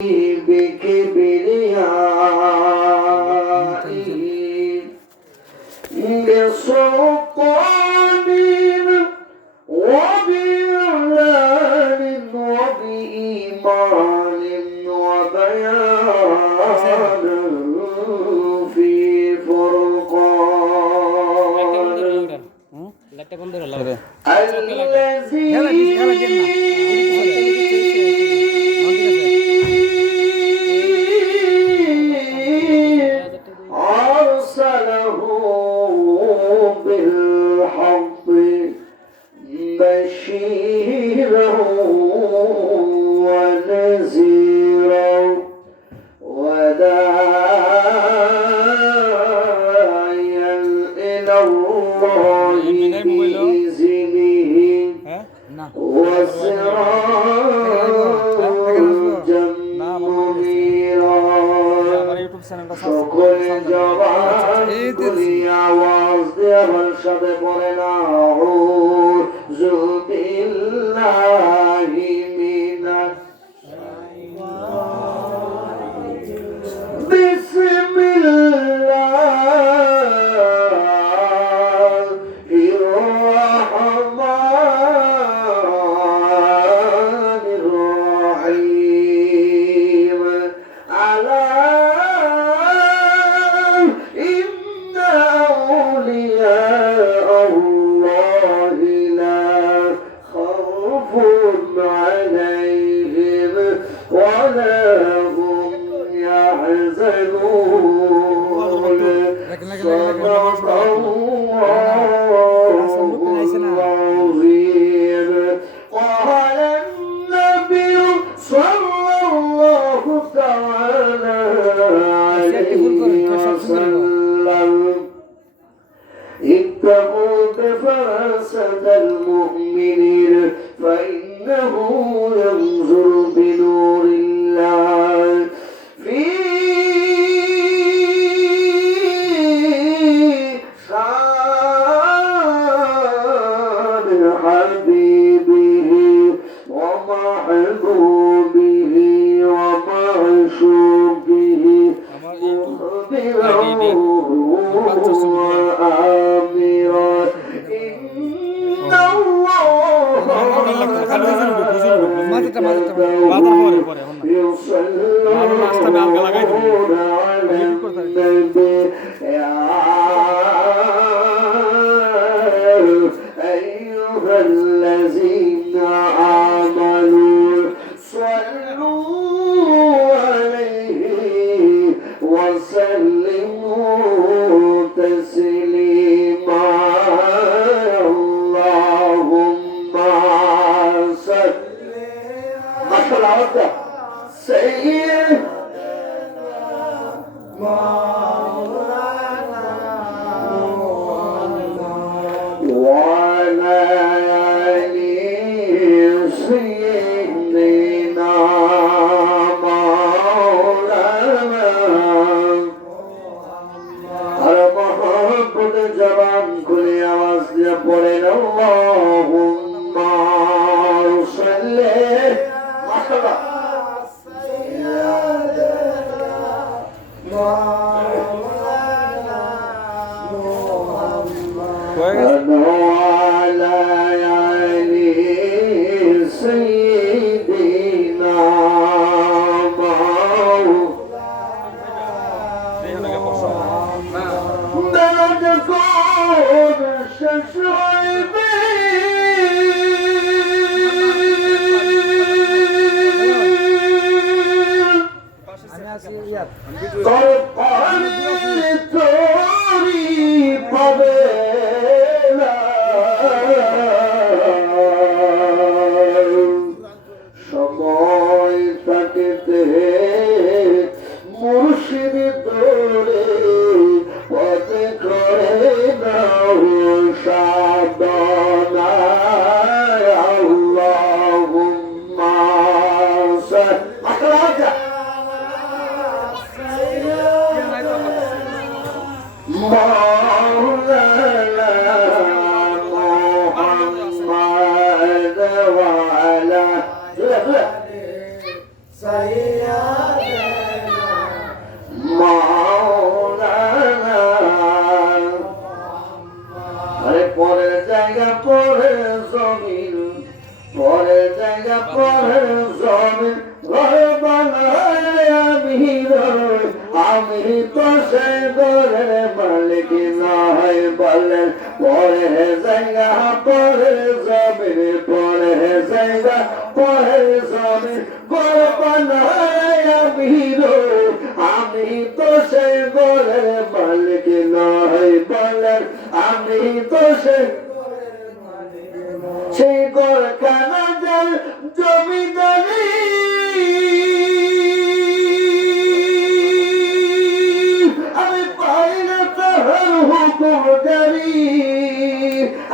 بكبريائه بسلطان وبإعلان وبإيمان وبيان في فرقان الذي أرسله بالحق بشيرا ونذيرا وداعيا إلى الله بإذنه وسراجا منيرا সকল জবান খুলি আওয়াজ দিয়ে আমার সাথে বলেন আউযু বিল্লাহি মিনাশ বিসমিল্লাহির রহমানির রহিম আলা عليهم ولا هم يحزنون صدق الله العظيم قال النبي صلى الله تعالى عليه وسلم اتقوا بفاسد المؤمنين فإنه ينظر بنور الله في شان حبيبه ومحبوبه ومعشوقه مخبرا وآمرا إن الله يصلون على النبي يا أيها الذين آمنوا صلوا عليه وسلموا تسليما اللهم صل على سيدنا مولانا وعلى آل سيدنا مولانا আর মহব্বত জবান খুলে আওয়াজ দিয়ে পড়েন আল্লাহুম্মা সাল্লি মাশাআল্লাহ وعلى آل سيدنا بعد كون ششعبي সময় থাকিতে মুর্শিদ তোরে পথে করে নাও সাধনা আল্লাহুম্মা সাল্লি আমি তো সে ঘরের মালিক নয় বলেন পরে জায়গা পরে জমিন পরে জায়গা পরে জমিন গর্ব নয় আমি তো সে ঘরের মালিক নয় বলেন আমি তো সেই ঘর কানা যার জমিদারি আমি পাই না তাহার হুকুম জারি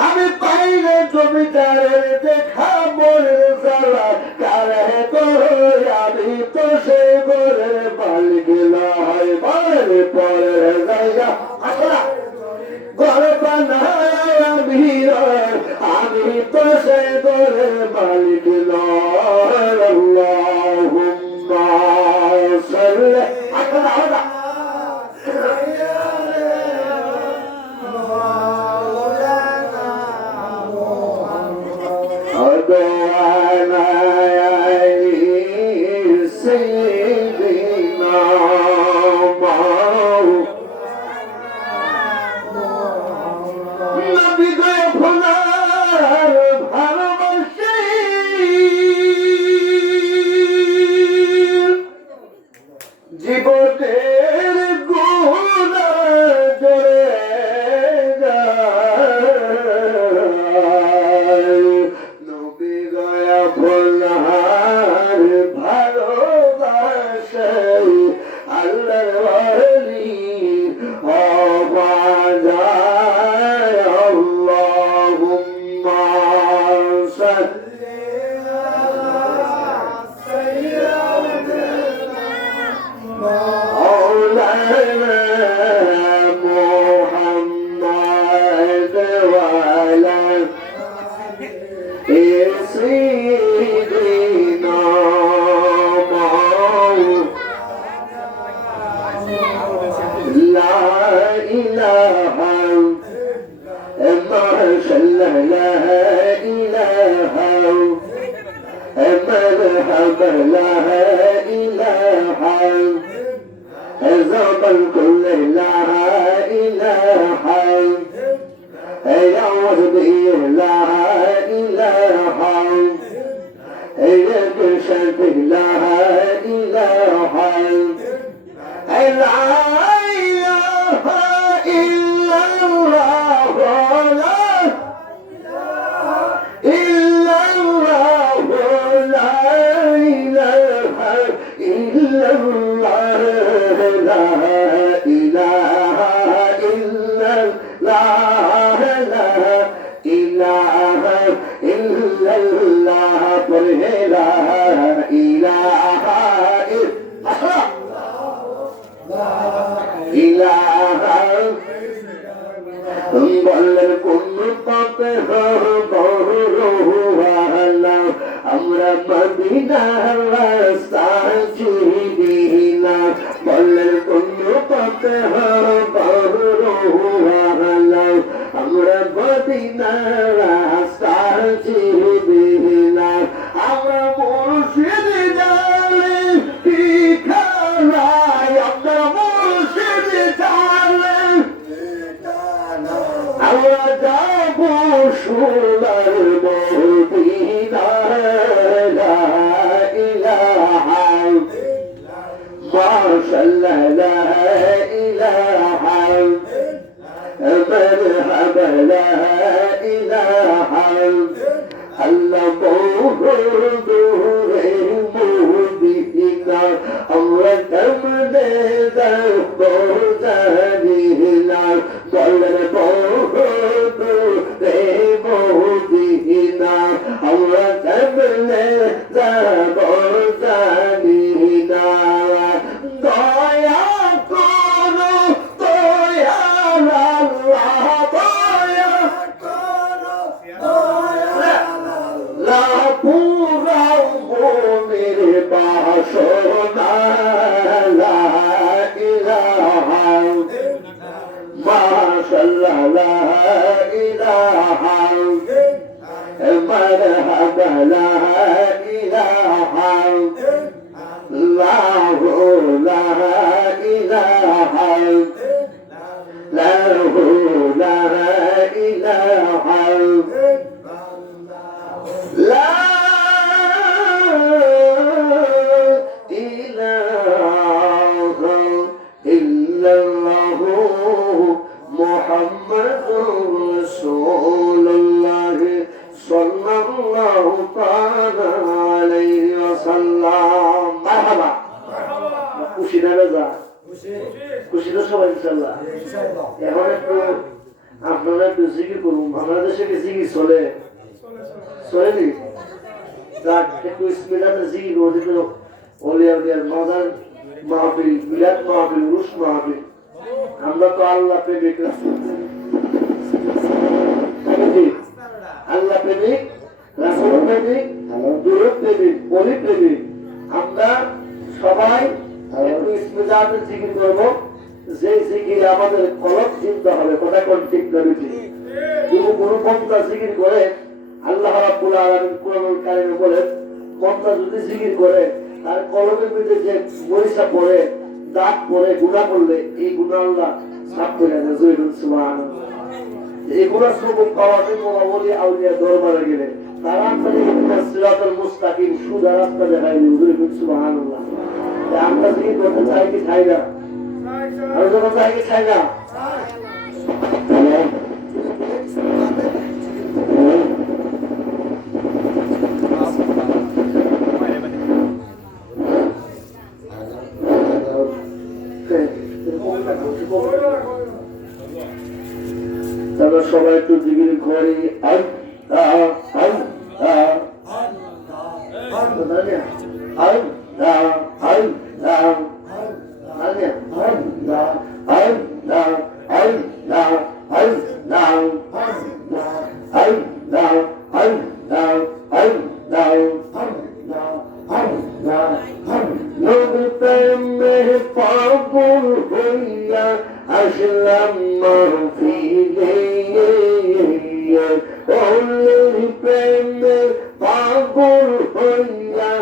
আমি পাই না জমিদারের দেখা মনের জ্বালা কারে আমি তো সে ঘরের মালিক নয় বলে পরের জায়গা ঘর বানায় আমি তো সে ঘরের মালিক নয় আল্লাহুম্মা সাল্লি জীবনের গুণা জড়ে যায় নবী গয়া ফোনার ভালোবাসে আল্লাহর ওয়ালি হওয়া যায় আল্লাহুম্মা সাল্লি مولانا محمد وعلى سيدنا لا إله ما شاء لا إله مذهب لا إله زبر كل لا إله يا وحدي لا إله يكشف لا إله لا إله إلا الله لا إلا الله لا إله إلا الله لا إله إلا الله لا إله إلا الله لا إله إلا الله বলেন কোন পথে আমরা মদিনার রাস্তা চিনি না বলেন কোন পথে আমরা মদিনার রাস্তা চিনি না আমরা মুর্শিদ জানি ঠিকানায় আমরা মুর্শিদ জানি আমরা যাব সোনার মদিনা লা ইলাহা মাশাআল্লাহ লা ইলাহা মারহাবা লা ইলাহা আল্লাহ বহুদূরে মদিনা আমরা কেমনে যাব জানি না বলেন বহুদূরে মদিনা আমরা কেমনে যাব জানি না দয়া করো দয়াল আল্লাহ দয়া করো দয়াল আল্লাহ পুরাও মনের বাসনা লা ইলাহা মাশাআল্লাহ লা ইলাহা মারহাবা লা ইলাহা লাহু লা ইলাহা লাহু লা ইলাহা লা ইলাহা ইল্লাল্লাহু মুহাম্মাদুর রাসূলুল্লাহ সাল্লাল্লাহু তাআলা আলাইহি ওয়াসাল্লাম। মারহাবা। খুশি না রাজা? খুশি তো সবাই ইনশাআল্লাহ। এখন একটু আপনারা একটু জিকির করুন। আমাদের দেশে কি জিকির চলে? চলেনি? যাক একটু ইসমিল্লাতে জিকির করে দিল। ওলিয়া উলিয়ার মাজার মাহফিল, মিলাদ মাহফিল, উরুস মাহফিল। আমরা তো আল্লাহ প্রেমিক, আল্লাহ প্রেমিক, রাসূল প্রেমিক, দুরূদ প্রেমিক, ওলি প্রেমিক। আমরা সবাই একটু ইসমিল্লাতে জিকির করব। যে জিকির আমাদের কলব চিন্তা হবে, কথা কোন ঠিক না বেশি। কোনো বন্দা জিকির করে, আল্লাহ রাব্বুল আলামিন কোরআনুল কারীমে বলেন, বন্দা যদি জিকির করে তার কলবের মধ্যে যে মরিচা পড়ে, দাগ পড়ে, গুনাহ করলে এই গুনাহ আল্লাহ মাফ করে দেন। সুবহানাল্লাহ। এগুলা সবক পাওয়ার জন্য ওলি আউলিয়া দরবারে গেলে তারা আপনাদের সিরাতুল মুস্তাকিম সুদা রাস্তা দেখায় দিবেন। সুবহানাল্লাহ। আমরা জিকির করতে চাই কি চাই না? আর যখন চাই কি চাই না? তারা সবাই একটু জিকির করি। আল্লাহ আল্লাহ আল্লাহ আল্লাহ আল্লাহ পাগল হইয়া আসলাম মাহফিলে, ওলির প্রেমে পাগল হইয়া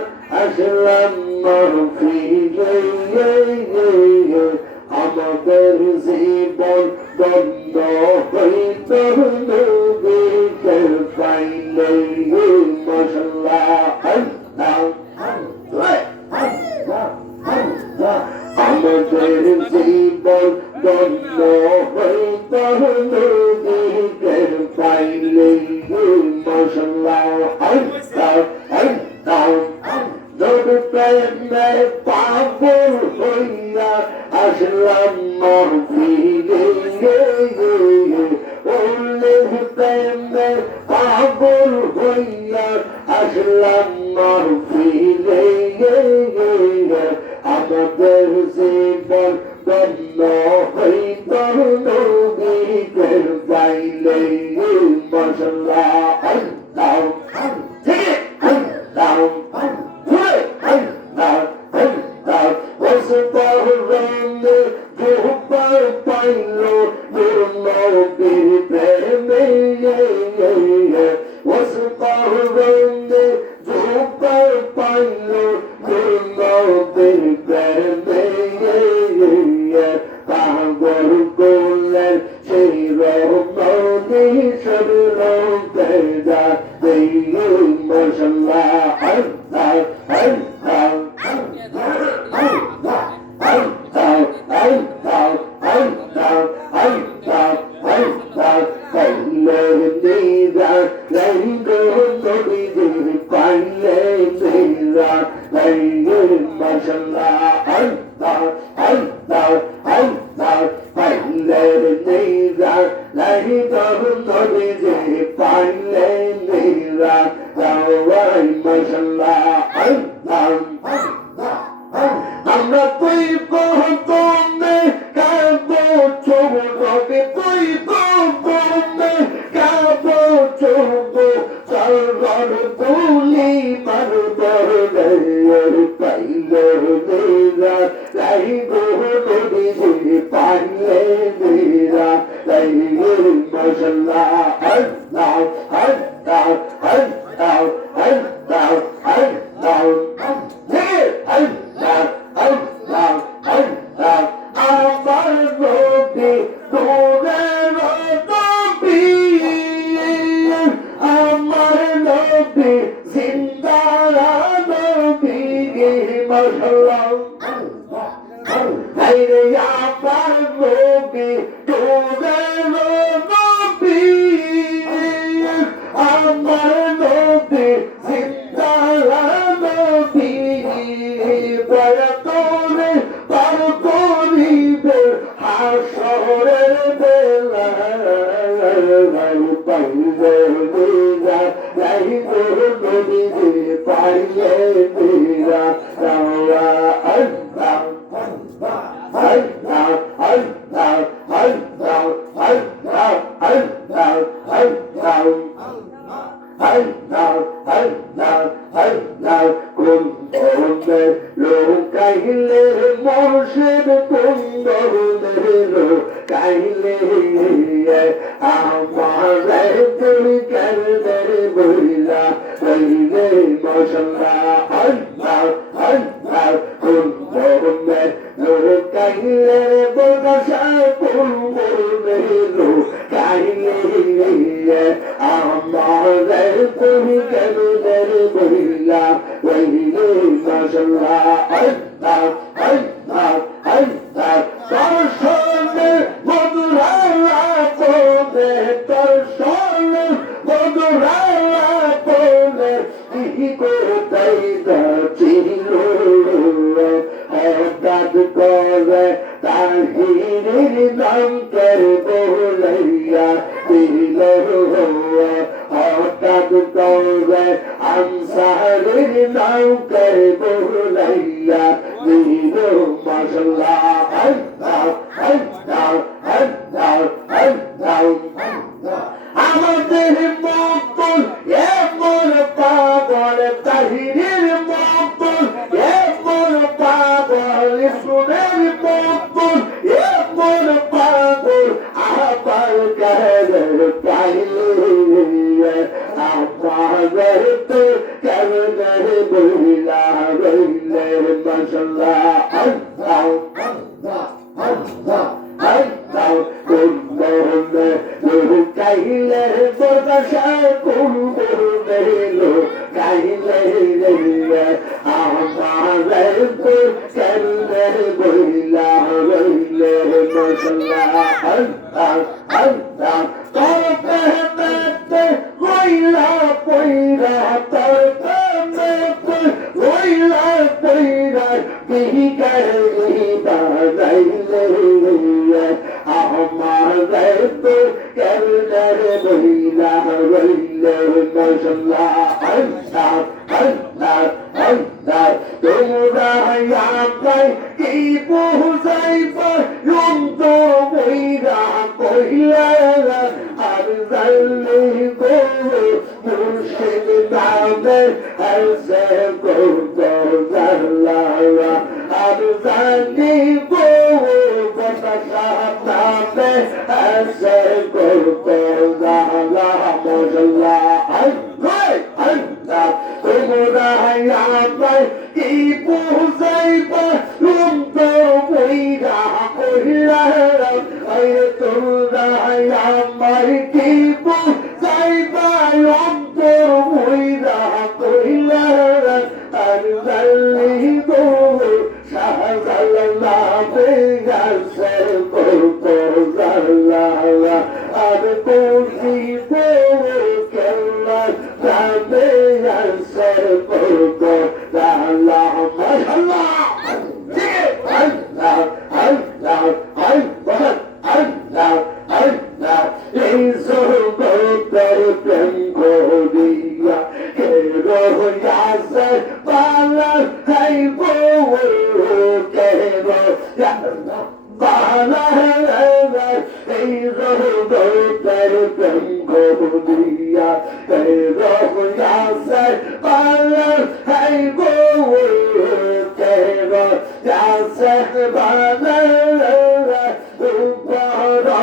আসলাম মাহফিলে। আমাদের জীবন বন্ধ হইত নবীকে পাইলে। মাশাআল্লাহ। আমাদের জীবন বন্ধ হইত নবীকে পাইলে। মাশাআল্লাহ। নবী প্রেমে পাগল হইয়া আসলাম মাহফিলে, ওলির প্রেমে পাগল হইয়া আসলাম মাহফিলে। আমাদের জীবন বন্ধ হইত নবীকে পাইলে। মাশাআল্লাহ। আল্লাহ পাইলো নবীর প্রেমে, পাইলো নবীর প্রেমে। পাগল করলেন সেই রমণী সরলতে যা দেই। মাশাআল্লাহ। আল্লাহ আল্লাহ আমরা তুই কমে কাবো চোখে, তুই কমে কাবো চোখে, চল তুলি মারবর পাইলে মেরা লাই গো নদী পাইলে মেরা লাই। মাশাআল্লাহ। আল্লাহ আল্লাহ আল্লাহ আল্লাহ আল্লাহ আইরে আমার নবী তোদের নবী আমার নবী জিন্দা নবী বয়াতনে পার করিবে হাসরের বেলা পাইলে নিরা যাইবে নবী পাইলে নিরা রাওয়া আল্লাহ Allah, Allah, Allah, Allah, Allah, Allah, Allah, Allah, Allah, কুন্দরে লোকাইলে মুর্শিদ কুন্দরে লোকাইলে আমার তুমি করদের বইলা বইলে মাশাআল্লাহ আল্লাহ আল্লাহ কুন্দরে লোকাইলে বগসা কুন্দরে লোকাইলে আমার তুমি করদের বইলা বইলে মাশাআল্লাহ আল্লাহ আল্লাহ আল্লাহ দর্শনে মধুরালা তোলে দর্শনে মধুরালা তোলে কি কোথায় ছিল হঠাৎ করে তাহিরের নাম করে বলাইয়া দিল হঠাৎ করে আনসারের নাম করে বলাইয়া দিল মাশাআল্লাহ আল্লাহ আল্লাহ আল্লাহ আল্লাহ আমাদের মতন এমন পাগল তাহিরের মতন এমন পাগল সুরের মতন এমন পাগল আবার কেন পাইলে আমাদের তো কেন বইলা বইলে মাশাআল্লাহ আল্লাহ আল্লাহ আল্লাহ আল্লাহ কুন্দরে লোকাইলে বরকশা কুন্দরে লোকাইলে আমাদের তো কেন্দ্রে বইলা বইলে মাশাআল্লাহ আল্লাহ আল্লাহ করতে মেতে হইলা পয়রা করতে মেতে হইলা পয়রা বিহি করে বাজাইলে আমাদের তো কেন্দ্রে বইলা বইলে মাশাআল্লাহ আল্লাহ আল্লাহ আল্লাহ তোমরা আমায় কি বুঝাইবা তো বইরা কইলা আর জানলি গো মুর্শিদ নামে হসে গো জাল্লাহ আর জানি গো বতাসা নামে হসে গো জাল্লাহ মাশাআল্লাহ আল্লাহ আল্লাহ তোমরা আমায় কি বুঝাইবা তো বইরা কইলা আরে তোমরা আমার কি বুঝাইবা অন্তর বইরা কইলা আর জানলি গো শাহজালাল্লাহ বেগাছে করত জাল্লাহ আর কোজি গো কেল্লা যাবে আছে করত জাল্লাহ মাশাআল্লাহ Allah, Allah, Allah, Allah, Allah, এই জগতের প্রেম করিয়া কে রহিয়াছে বালা খাইব কে বালা এই জগতের প্রেম করিয়া কে রহিয়াছে বালা খাইব কে সাহবানা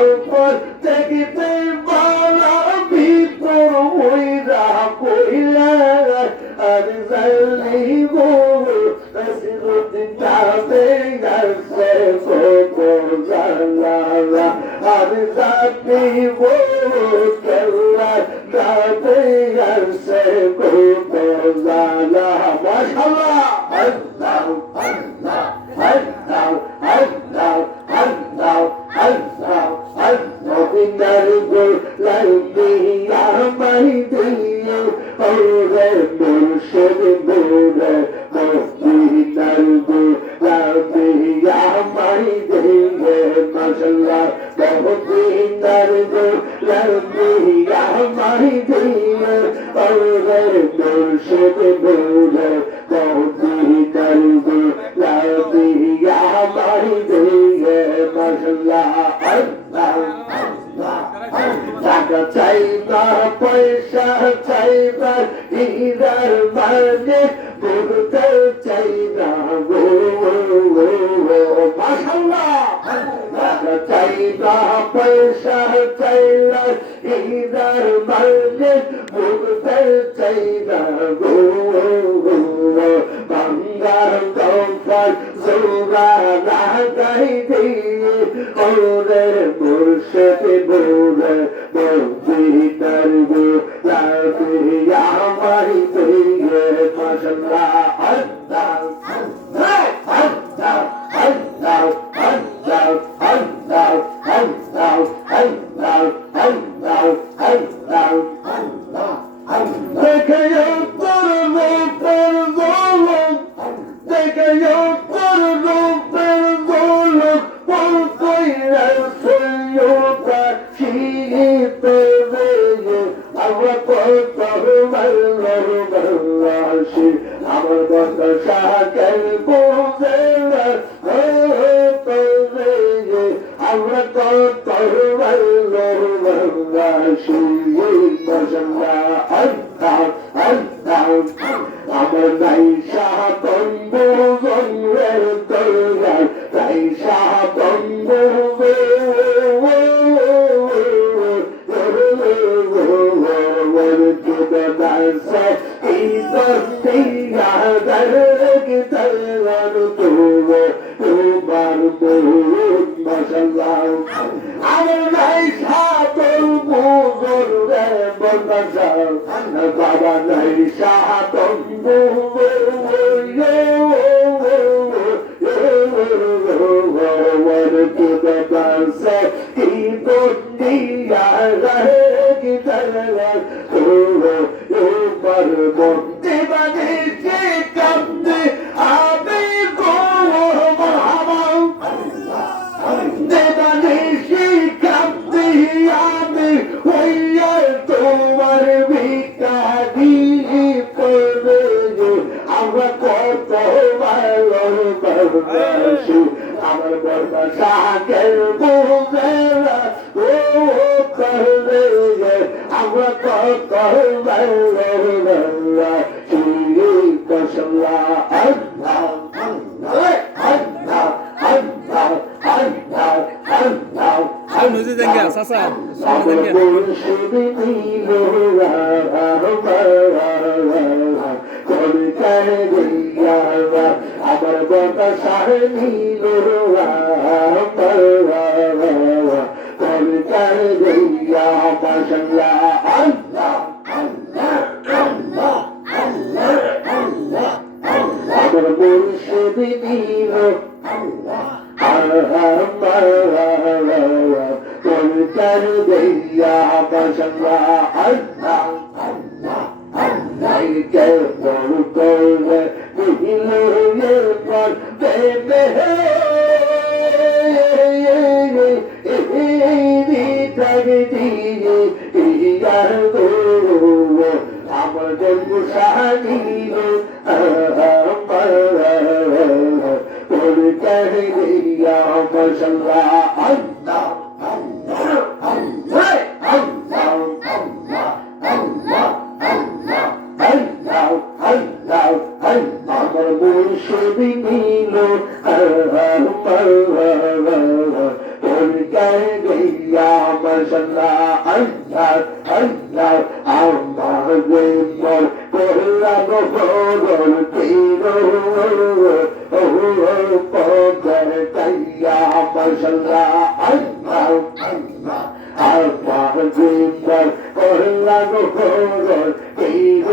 উপর দেখিতে বালা ভিতর হইরা কইলা আর জানলি গো নাসিরুদ্দিন যাবে গেছে জালা আর জাতি গো কেল্লা যাবে গেছে জালা মাশাআল্লাহ আল্লাহ আল্লাহ हमारी देंगे माशाल्लाह बहुत दीदार को लंबी हमारी देंगे और मुर्शिद बोले बहुत दीदार को लंबी हमारी देंगे माशाल्लाह अल्लाह টাকা চাই না পয়সা চাই না হীরার মানে বলতে চাই না গো মাশাআল্লাহ টাকা চাই না পয়সা চাই না হীরার মানে বলতে চাই না গো বাংলার গফর জোড়া লাগাই দিয়ে ওরে মুর্শিদ बोले बोलती दरगो लाती हमारी देंगे माशाल्लाह अल्लाह अल्लाह अल्लाह अल्लाह अल्लाह अल्लाह अल्लाह अल्लाह अल्लाह अल्लाह देखे पर बोलो देखे पर बोलो कोई रसोई আমার বন্ধ সাকের বোঝে আমরা কত আমার নাই সাতম্ব নাই সাতম্ব বাবা নাই সাতম্ব আমার বর্ষা সাকের বোঝে আমরা কত Nuzi dengar, sasa. Nuzi dengar. আমার বটা সাহে নীল আমার মুর্শিদ নীল कर दैया बसंगा अल्लाह नहीं के बोल कोले मिलो ये पर दे मेरी तगदी यार दो अमर जन्म शादी बोल कर दैया बसंगा अल्लाह আমার মুর্শিদ নীল গইয়া মশলা আল্লাহ আল্লাহ আমার মন পড়লা গরল তীর পদর কাইয়া মশলা আল্লাহ আল্লাহ আমার মন পড়লা গরল তীর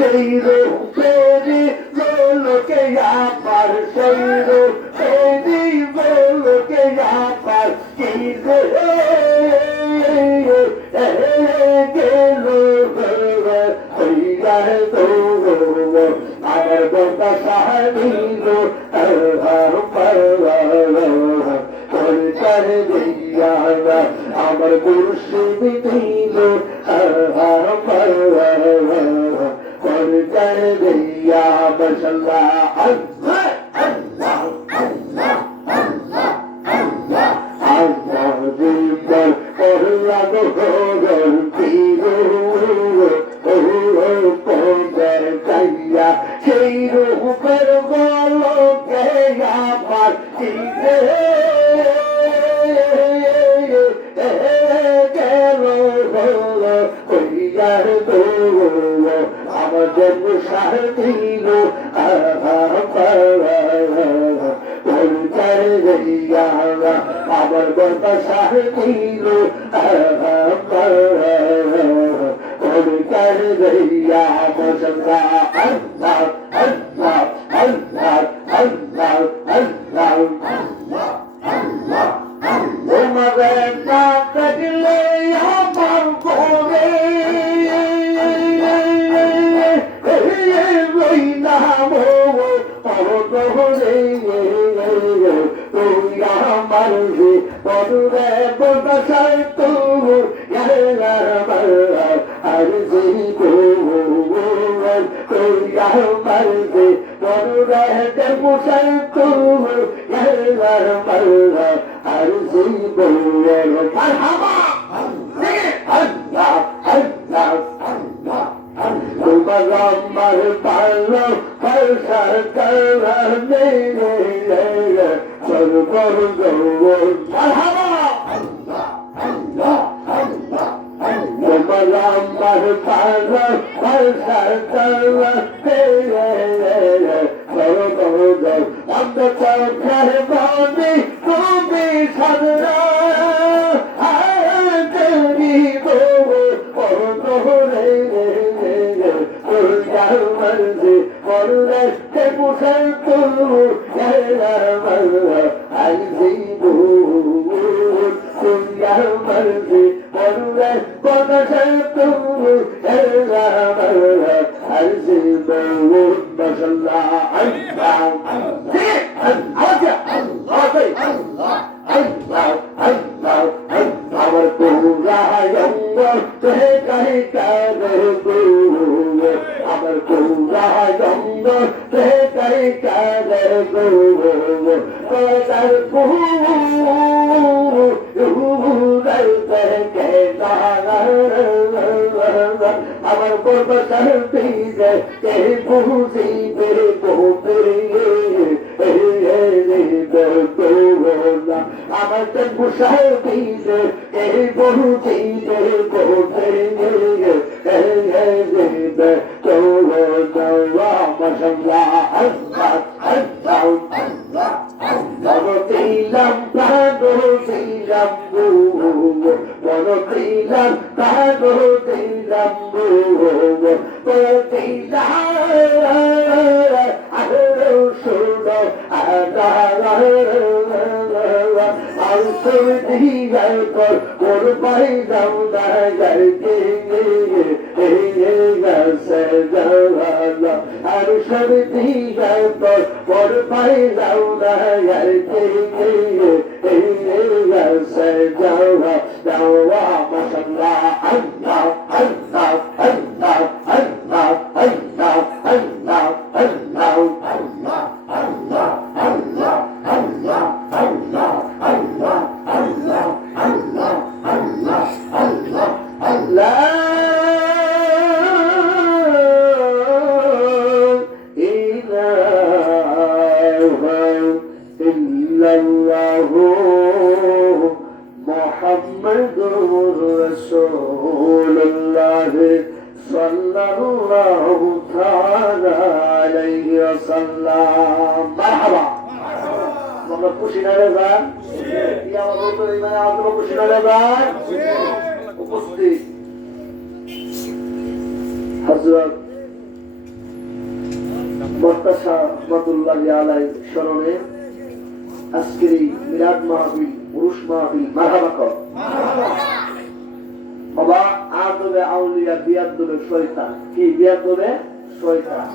Seiro, Peri, Lolo, que ya par, Seiro, Peri, Lolo, que ya par, Kise, que lo যায় তো আমার বন্ধা সাহিল পরিচয় দিয়া আমার মুর্শিদ দিল পরিচয় দিয়া মশাল্লাহ আল্লাহ আল্লাহ আল্লাহ সেই রূপের গলকে আমার গেল হইয়ার তো আমার জন্ম সার দিল আমার কথা সার দিল গইয়া মশলা আল্লাহ আল্লাহ আল্লাহ আল্লাহ আল্লাহ আল্লাহ তোমাদের না থাকলে আমার ঘরে রই নাম তুই আমার পরে বসাই তুই আর জীবন তুই আমার পরে বসাই তুই আর জীবন আল্লাহ আল্লাহ আল্লাহ তোমার আমার পালো পয়সা কারণে সর্বর গৌর তোমার আমার পালো পয়সা কারণে সর্বর গৌর আমরা চোখের মনে তুমি সারা মর্জি মরলে তে পুষার তু আইজি তুইয়ার মর্জি মরলে বদসার তু আইজি মাশাআল্লাহ আল্লাহ আল্লাহ আল্লাহ আল্লাহ আল্লাহ আমার পুরায়ঙ্গ তে কাই কারে আমার পুরায়ঙ্গ তে কাই কারে তার আমার বড় শান্তি কে বুঝি বেরে বহুরে আমার জন্ম শান্তি কে বুঝি বেরে বহুরে মশাল্লাহ আল্লাহ আল্লাহ আল্লাহ দিলাম পাগো দিলাম বড় দিলাম পাগো দিলাম শুনো ওর পাইলাম না যাইতে আর সব দিঘা ওর পাইলাম না যাইতে যাওয়া মশাল্লাহ আল্লাহ আল্লাহ আল্লাহ আল্লাহ আল্লাহ আল্লাহ আল্লাহ আল্লাহ আল্লাহ আল্লাহ আল্লাহ আল্লাহ আল্লাহ আল্লাহ আল্লাহ আল্লাহ আল্লাহ আল্লাহ মুহাম্মাদুর রাসূলুল্লাহ সাল্লাল্লাহু তাআলা আলাইহি ওয়াসাল্লাম মারহাবা আমরা খুশি না রে ভাই কি আমার বলতে মানে আমরা খুশি না রে ভাই উপস্থিত হযরত মুর্তজা রহমাতুল্লাহি আলাইহি স্মরণে আজকের মিলাদ মাহফিল পুরুষ মাহফিল মারহাবা কর বাবা আজ বিয়াদবে আউলিয়া বিয়াদবে শয়তান। কি বিয়াদবে? শয়তান।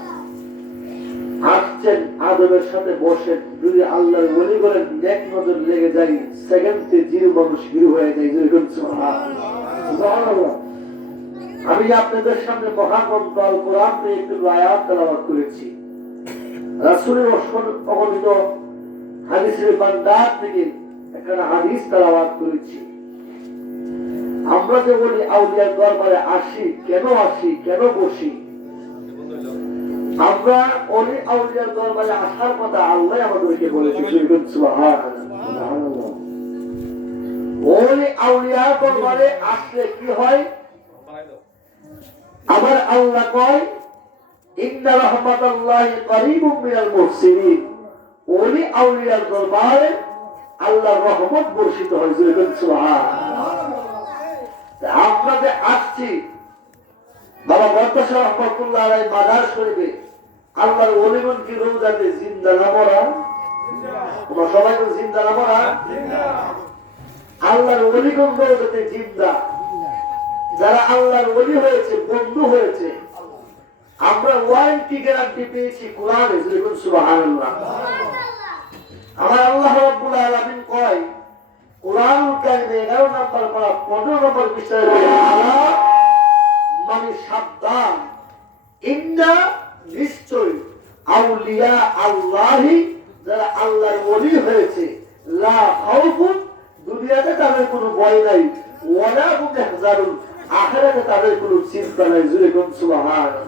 আসছেন আদমের সাথে বসেন, যদি আল্লাহর ওলি বলেন নেক নজর লেগে যায়, সেকেন্ডে জিরো মানুষ হিরো হয়ে যায়। সুবহানাল্লাহ। আমি আপনাদের সামনে মহাগ্রন্থ আল কোরআন থেকে একটু আয়াত তেলাওয়াত করেছি। রাসূলের অগণিত হাদিসের ভান্ডার থেকে একটা হাদিস তেলাওয়াত করেছি। আমরা যে বলি আউলিয়ার দরবারে আসি, কেন আসি, কেন বসি? আমরা অলি আউলিয়ার দরবারে আসার কথা আল্লাহ আমাদেরকে বলেছে। সুবহানাল্লাহ। অলি আউলিয়ার দরবারে আসলে কি হয়? আবার আল্লাহ কয় ইন্না রাহমাতাল্লাহি করিবুম মিনাল মুহসিনিন। ওলি আউলিয়ার দরবারে আল্লাহর রহমত বর্ষিত হয়। সুবহানাল্লাহ। আমরা যে আসছি, বাবা বরকশাহ রহমাতুল্লাহ আলাইহি মাদার শরীফে আল্লাহর ওলিগণ কি রোজাতে জিন্দা না মরা? তোমরা সবাই তো জিন্দা না মরা? আল্লাহর ওলিগণ রোজাতে জিন্দা। যারা আল্লাহর ওলি হয়েছে, বন্ধু হয়েছে, আমরা ওয়ারেন্টি গ্যারান্টি পেয়েছি কোরআনে। সুবহানাল্লাহ। আমার আল্লাহ রাব্বুল আলামিন কয় কোরআনুল কারীমে 11 নম্বর পারা 15 নম্বর বিষয়ে মানে সাবধান, ইন্না নিশ্চয় আউলিয়া আল্লাহি, যারা আল্লাহর ওলি হয়েছে, লা খাউফুন, দুনিয়াতে তাদের কোনো ভয় নাই, ওয়ালা হুম ইয়াহজানুন, আখিরাতে তাদের কোনো চিন্তা নাই। জোরে কোন সুবহানাল্লাহ।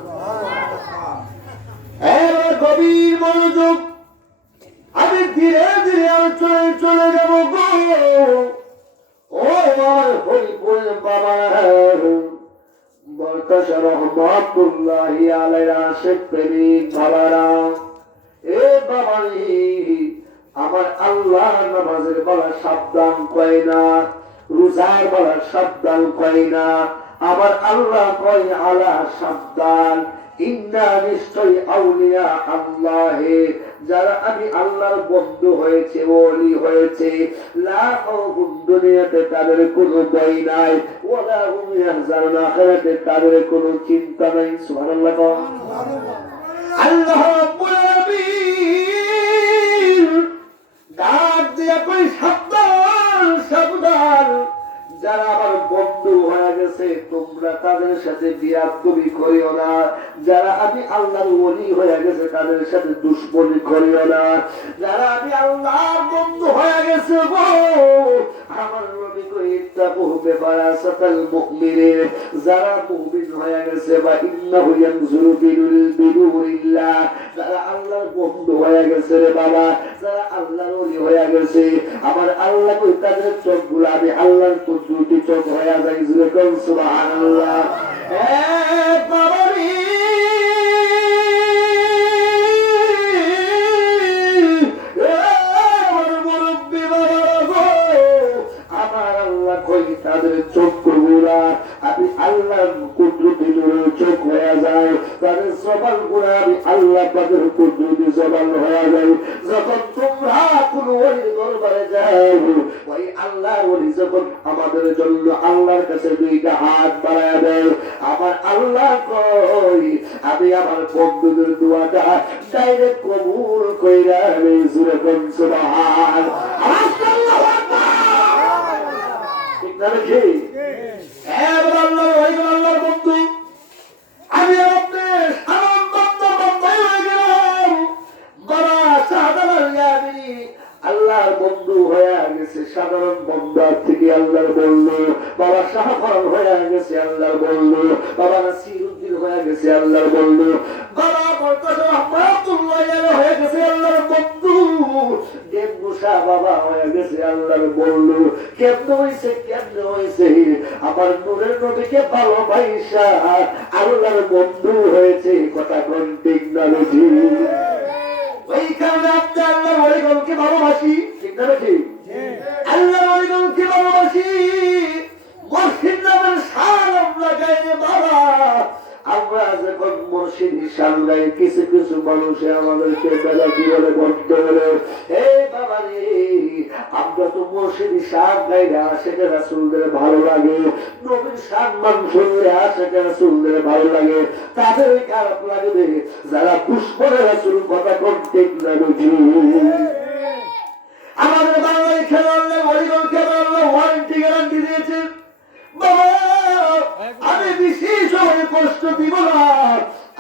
এবার গভীর মনোযোগ, আমি ধীরে ধীরে আলোচনায় চলে যাব গো। ও আমার হরিপুরের বাবা বরকশাহ রহমাতুল্লাহি আলাইহি আশিক প্রেমিক বাবারা, এ বাবারি, আমার আল্লাহ নামাজের বেলা সাবধান কয় না, রোজার বেলা সাবধান কয় না, আমার আল্লাহ কয় আলা সাবধান, ইন্না নিশ্চয় আউলিয়া আল্লাহে, যারা আমি আল্লাহর বন্ধু হয়েছে, ওলি হয়েছে, লা খাউফুন, দুনিয়াতে তাদের কোনো ভয় নাই, ওয়ালা হুম ইয়াহজানুন, আখিরাতে তাদের কোনো চিন্তা নাই। সুবহানাল্লাহ। আল্লাহ রাব্বুল আলামিন ডাক দিয়া কই সাবধান, সাবধান, যারা আমার বন্ধু হয়ে গেছে তোমরা তাদের সাথে বিয়াদবি করিও না, যারা আমি আল্লাহর ওলি হয়ে গেছে তাদের সাথে দুশমনি করিও না, যারা আমি আল্লাহর বন্ধু হয়ে গেছে গো, আমার নবী কই ইত্তাকু বিবারাসাতাল মুমিনিন, যারা মুমিন হয়ে গেছে, বা ইন্নাহু ইয়ানজুরু বিনুরিল্লাহ, যারা আল্লাহর বন্ধু হয়ে গেছে রে বাবা, যারা আল্লাহর ওলি হয়ে গেছে, আমার আল্লাহ কই তাদের চোখগুলো আমি আল্লাহর কুদরতি চোখ হয়ে যায়। জোরে কোন সুবহানাল্লাহ। এ বাবারি, আমার মুরব্বি বাবা গো, আমার আল্লাহ কই তাদের চোখগুলা আমি আল্লাহর কুদরতি চোখ হয়ে যায়, তাদের জবান গুলা আমি আল্লাহ পাকের কুদরতি জবান হয়ে যায়। যখন তোমরা কোন ওলির দরবারে যাও, ওই আল্লাহর ওলি যখন আমাদের জন্য আল্লাহর কাছে দুইটা হাত বাড়ায় দেয়, আমার আল্লাহ কই আমি আমার বন্ধুদের দোয়াটা ডাইরেক্ট কবুল কইরা নেই। জোরে কোন সুবহানাল্লাহ। ঠিক না নাকি? আল্লাহর বন্ধু আমি আপনি আল্লাহর বন্ধু হয়ে গেছে, সাধারণ বন্দার থেকে আল্লাহর বন্ধু, বাবা শাহফল হয়ে গেছে আল্লাহর বন্ধু, বাবা নাসিরউদ্দিন হয়ে গেছে আল্লাহর বন্ধু, বাবা বরকশাহ রহমাতুল্লাহ হয়ে গেছে আল্লাহর বন্ধু, দেবগুশা বাবা হয়ে গেছে আল্লাহর বন্ধু। কেমনে হয়েছে? আমার নূরের নবীকে ভালোবাসা আল্লাহর বন্ধু হয়েছে। কথা কোন ঠিক না বেশি? ওই কারণে আপনি আল্লাহর ওলিগণকে ভালোবাসি। ঠিক না বেশি? আল্লাহর ওলিগণকে ভালোবাসি। মসজিদ নামের সালাম লাগাইলে বাবা আমরা যখন মুর্শিদি শান গাই কিছু কিছু মানুষে আমাদেরকে বেলা কি বলে বলতে বলে এই বাবা রে আমরা তো মুর্শিদি শান গাই না আশেকে রাসূলদের ভালো লাগে নবীর সম্মান শুনলে আশেকে রাসূলদের ভালো লাগে তাদের খারাপ লাগবে যারা দুশমনে রাসূল কথা কোন ঠিক না বুঝি আমাদের বাংলায় খেলা আল্লাহ ওলিগল খেলা আল্লাহ ওয়ারেন্টি গ্যারান্টি দিয়েছে বাবা আমি বিশেষ কষ্ট দিব না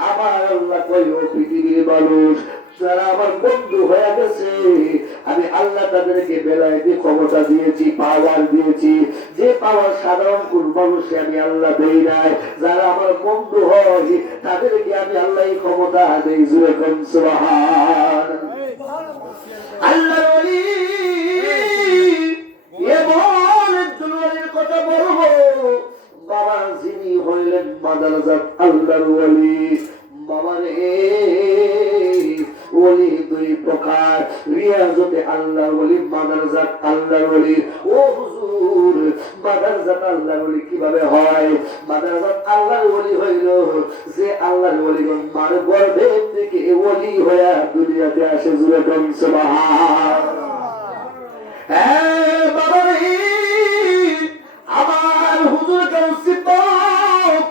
আমার আল্লাহ কই ও পৃথিবীর মানুষ যারা আমার বন্ধু হয়ে গেছে আমি আল্লাহ তাদেরকে বেলায়েতে ক্ষমতা দিয়েছি পাওয়ার দিয়েছি যে পাওয়ার সাধারণ কোন মানুষে আমি আল্লাহ দেই নাই যারা আমার বন্ধু হয় তাদেরকে আমি আল্লাহ এই ক্ষমতা দেই জুরে কোন সুবহান আল্লাহর ওলি এমন একজন ওলির কথা বলবো বাবা যিনি হইলেন মাদারাজাত আল্লাহর ওলি বাবা রে ওলি দুই প্রকার রিয়াজতে আল্লাহর ওলি মাদারাজাত আল্লাহর ওলি ও হুজুর মাদারাজাত আল্লাহর ওলি কিভাবে হয় মাদারাজাত আল্লাহর ওলি হইল যে আল্লাহর ওলিগণ মার গর্ভে থেকে ওলি হয়ে দুনিয়াতে আসে জুরে কোন সুবহান হ্যাঁ বাবা রে আমার হুজুর কাউসি পাক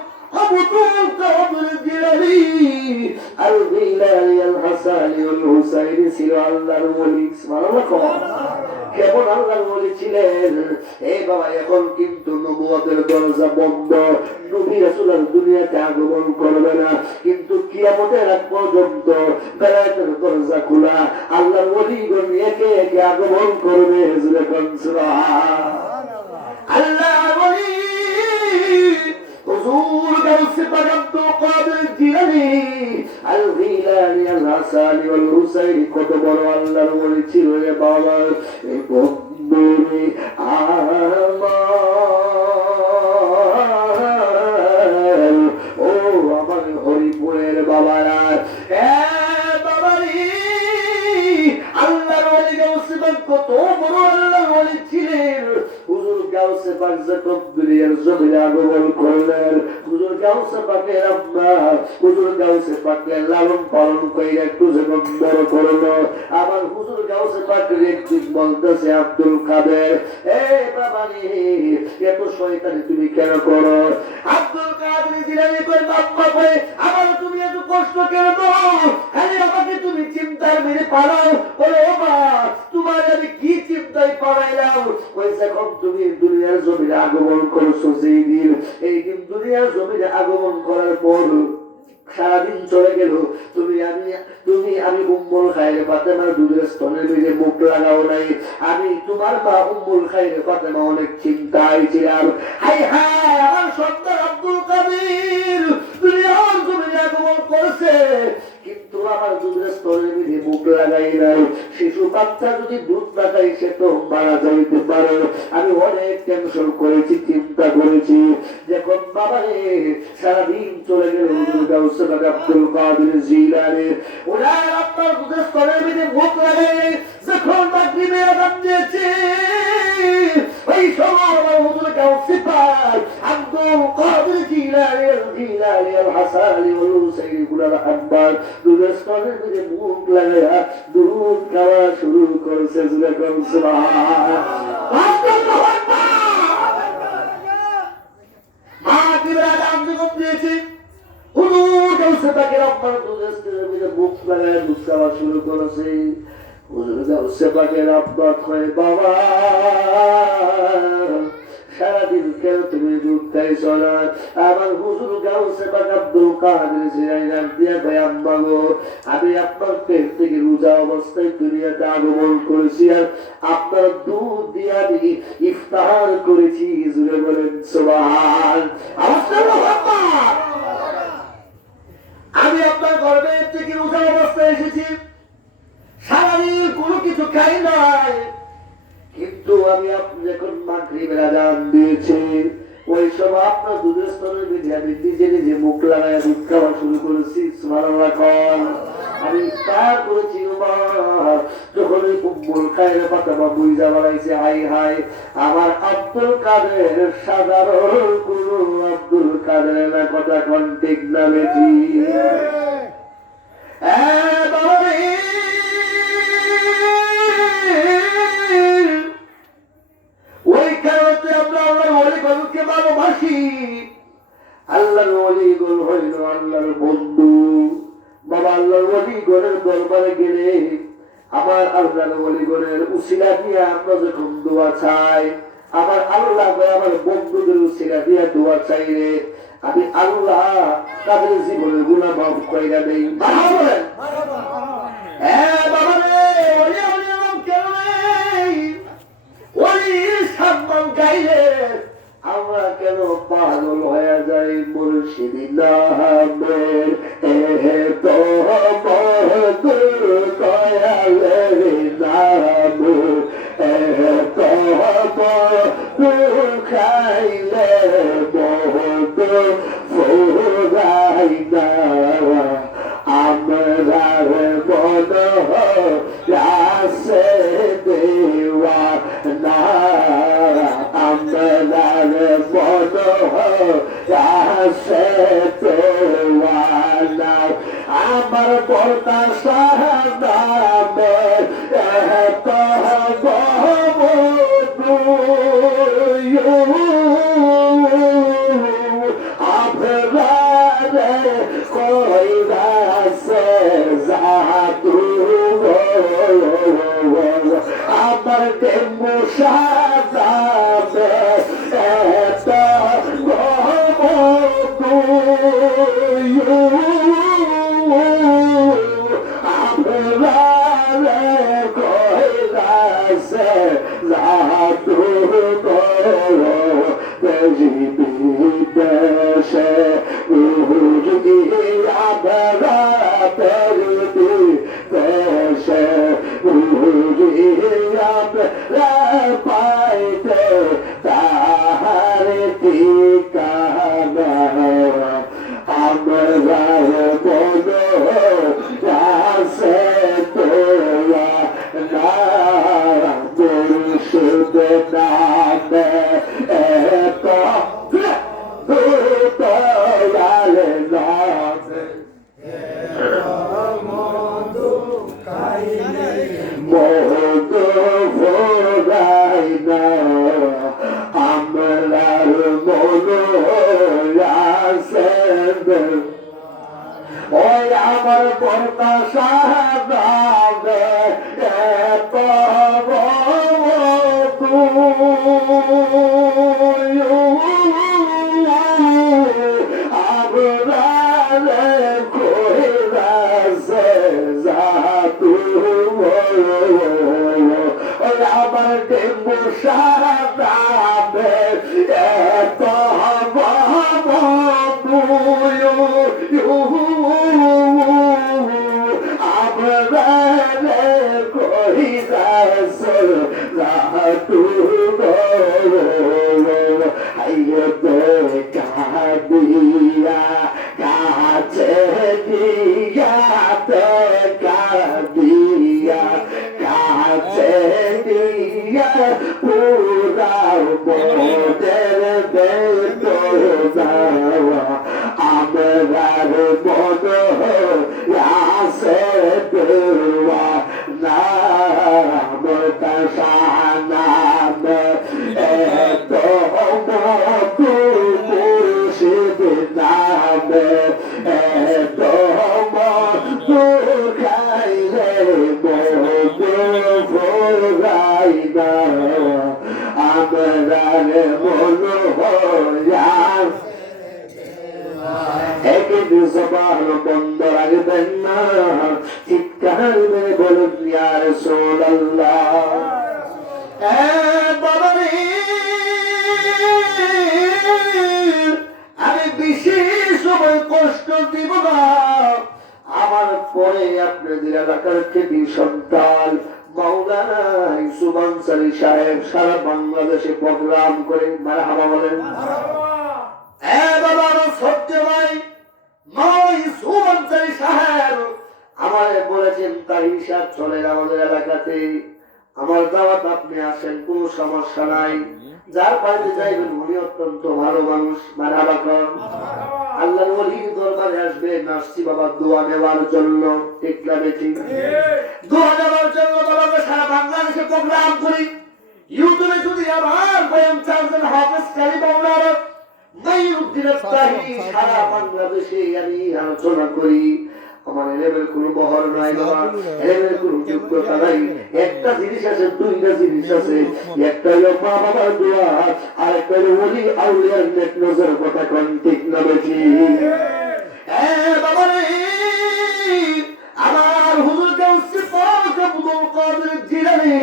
আবু তুল কাদের জিলানী আল গিলানী আল হাসানী আল হুসাইনি ছিল আল্লাহর ওলি সুবহানাল্লাহ কেমন আল্লাহর ওলি ছিলেন এই বাবা এখন কিন্তু নবুয়তের দরজা বন্ধ নবী রাসূল দুনিয়াতে আগমন করবে না কিন্তু কিয়ামতের আগ পর্যন্ত বেলায়েতের দরজা খোলা আল্লাহর ওলিগণ একে একে আগমন করবে হুজুর কোন সুবহান আল্লাহর ওলি হুজুর গাউসে পাক আব্দুল কাদের জিলানী আল গিলানী আল হাসানী ওয়াল হুসাইনি কত বড় আল্লাহর ওলি ছিল রে বাবা এই বন্ধুরে আমার ও আমার হরিপুরের বাবারা বাবারি আল্লাহর ওলি গাউসে পাক কত বড় আল্লাহর ওলি ছিলেন হুজুর গাউসে পাক যখন দুনিয়ার জমিনে আগমন করলেন হুজুর গাউসে পাকের আম্মা হুজুর গাউসে পাকের লালন পালন করে একটু যখন বড় করলো আবার হুজুর গাউসে পাকের একদিন বলতেছে আব্দুল কাদের বাবা রে এত শয়তানি তুমি কেন করো আব্দুল কাদের জিলানী কই বাপ্পা কই আবার তুমি এত কষ্ট কেন দাও খালি আমাকে তুমি চিন্তার মেরে পারাও বলে ও মা তোমার আমি কি চিন্তায় পারাইলাম ওই যখন তুমি দুনিয়ার জমিনে আগমন করছো যেই দিন এই দিন দুনিয়ার জমিনে আগমন করার পর সারাদিন চলে গেল তুমি আমি উম্মুল খায়রে ফাতেমার দুধের স্তনের দিকে মুখ লাগাও নাই আমি তোমার মা উম্মুল খায়রে ফাতেমা অনেক চিন্তায় ছিলাম হাই হাই আমার সন্তান আব্দুল কাদের দুনিয়ার জমিনে আগমন করেছে কিন্তু আমার দুধের স্তনের দিকে মুখ লাগাই নাই শিশু বাচ্চা যদি দুধ না খাই সে তো মারা যাইতে পারে আমি অনেক টেনশন করেছি চিন্তা করেছি যখন বাবা রে সারাদিন চলে গেল গাউসে পাক আব্দুল কাদের জিলানী ওনার আপনার দুধের স্তনের দিকে মুখ লাগাই যখন মাগরিবের আযান দিয়েছে ওই সময় আমার হুজুর গাউসে পাক আব্দুল কাদের জিলানী আল হাসানী ওয়াল হুসাইনি গুলার আকবার দুধের স্তনের দিকে মুখ লাগাইয়া দুধ খাওয়া শুরু করেছে জুরে কোন সুবহান আল্লাহু আকবার মা দিবরা দাম দিয়েছে হুজুর গাউসে পাকের আব্বার দুধের স্তনের দিকে মুখ লাগাইয়া দুধ খাওয়া শুরু করেছে হুজুর গাউসে পাকের আব্বা কয় বাবা সারাদিন কেন তুমি দুধ খাইছো না আমার হুজুর গাউসে পাক আব্দুল কাদের জিলানী দিয়া ভাই আম্মা গো আমি আপনার পেট থেকে রোজা অবস্থায় দুনিয়াতে আগমন করেছি আর আপনার দুধ দিয়ে আমি ইফতার করেছি জুড়ে বলেন সুবহান আমি আপনার গর্ভে থেকে রোজা অবস্থায় এসেছি সারাদিন কোনো কিছু খাই নাই কিন্তু আমি আপনি যখন মাগরিবের আযান দিয়েছি ওই সময় আপনার দুধের স্তনের দিকে আমি নিজে নিজে মুখ লাগায় দুধ খাওয়া শুরু করেছি সুবহানাল্লাহ আমি ইফতার করেছি যখন উম্মুল খায়ের ফাতেমা বুঝা বাড়াইছে হাই হাই আমার আব্দুল কাদের সাধারণ গুরু আব্দুল কাদের না কথা কোন ঠিক না বেঠি ওই কারণে আমরা আল্লাহর ওলিগণকে ভালোবাসি আল্লাহর ওলিগণ হইল আল্লাহর বন্ধু বাবা আল্লাহর ওলিগণের দরবারে গেলে আমার আল্লাহর ওলিগণের উসিলা দিয়ে আমরা যখন দোয়া চাই আমার আল্লাহ আমার বন্ধুদের উসিলা দিয়ে দোয়া চাই রে আমি আল্লাহ তাদের জীবনের গুনাহ মাফ কইরা দেই বলেন বাবা রে ওলি ওলি নাম কেন নেই ওলি সম্মান গাইলে আমরা কেন পাগল হয়ে যাই মুর্শিদি নামের তো মধুর দয়ালের নাম তো মধুর খাইলে মধু ফুরাই না আমরার মন রাসে দেওয়া না আমরার মন রাসে দেওয়া না আমার পর্দা সাহাবে এত আপনারে কইরাছে জাদু আমার ডেঙ্গু সাদাবে এত আপনারে কইরাছে জাদু দেশে পাইতে তাহার ঠিকানা আমরা মন রাসে তোরা না মুর্শিদ নামে এত দয়ালে নামে মধু ফুরাই না আমরার মন রাসে ওই আমার পর্দা সাহাবে এত আমরারে কইরাছে জাদু ওই আমার ডেঙ্গু সাহাবে এত আমরারে কইরাছে জাদু কাদিয়া কাছে দিয়া কাদিয়া কাছে দিয়া পুরা বোদের বেতর যাওয়া আমরার মন রাসে দেওয়া নাম তাসানাম এত মুর্শিদ নামে এত মধু খাইলে মধু ফুরাই না আমরার মন হইয়াস একদিন সবার বন্ধ রাখবেন না চিৎকার মেরে বলুন ইয়া রাসূলুল্লাহ আমি বিশেষ সময় কষ্ট দিব না আমার পরে আপনাদের এলাকার খেতি সন্তান মাওলানা ইউসুফ আনসারী সাহেব সারা বাংলাদেশে প্রোগ্রাম করে মারহাবা বলেন বাবা আমার সত্য ভাই মা ইউসুফ আনসারী সাহেব আমারে বলে বলেছেন তার হিসাব চলে আমাদের এলাকাতে, আমার দাওয়াত আপনি আসেন, কোন সমস্যা নাই, যার বাড়িতে যাইবেন উনি অত্যন্ত ভালো মানুষ, মারহাবা কর। আল্লাহর ওলির দরবারে আসবে নাসি বাবা দোয়া নেওয়ার জন্য, ঠিক না বেঠিক? দোয়া নেওয়ার জন্য বাবা সারা বাংলাদেশে প্রোগ্রাম করি। ইউটিউবে যদি আমার বয়ান চার্জেন হাফেজ কালী বাংলার মাইনুদ্দিনের তাহি সারা বাংলাদেশে আমি আলোচনা করি। আমার এলেমের কোনো বহর নাই বাবা, এলেমের কোনো যোগ্যতা নাই। একটা জিনিস আছে, দুইটা জিনিস আছে, একটা হলো মা বাবার দোয়া, আর একটা হলো ওলি আউলিয়ার নেক নজর কথা কোন, ঠিক না বেশি? বাবা রে, আমার হুজুর কাউসি পাক আব্দুল কাদের জিলানী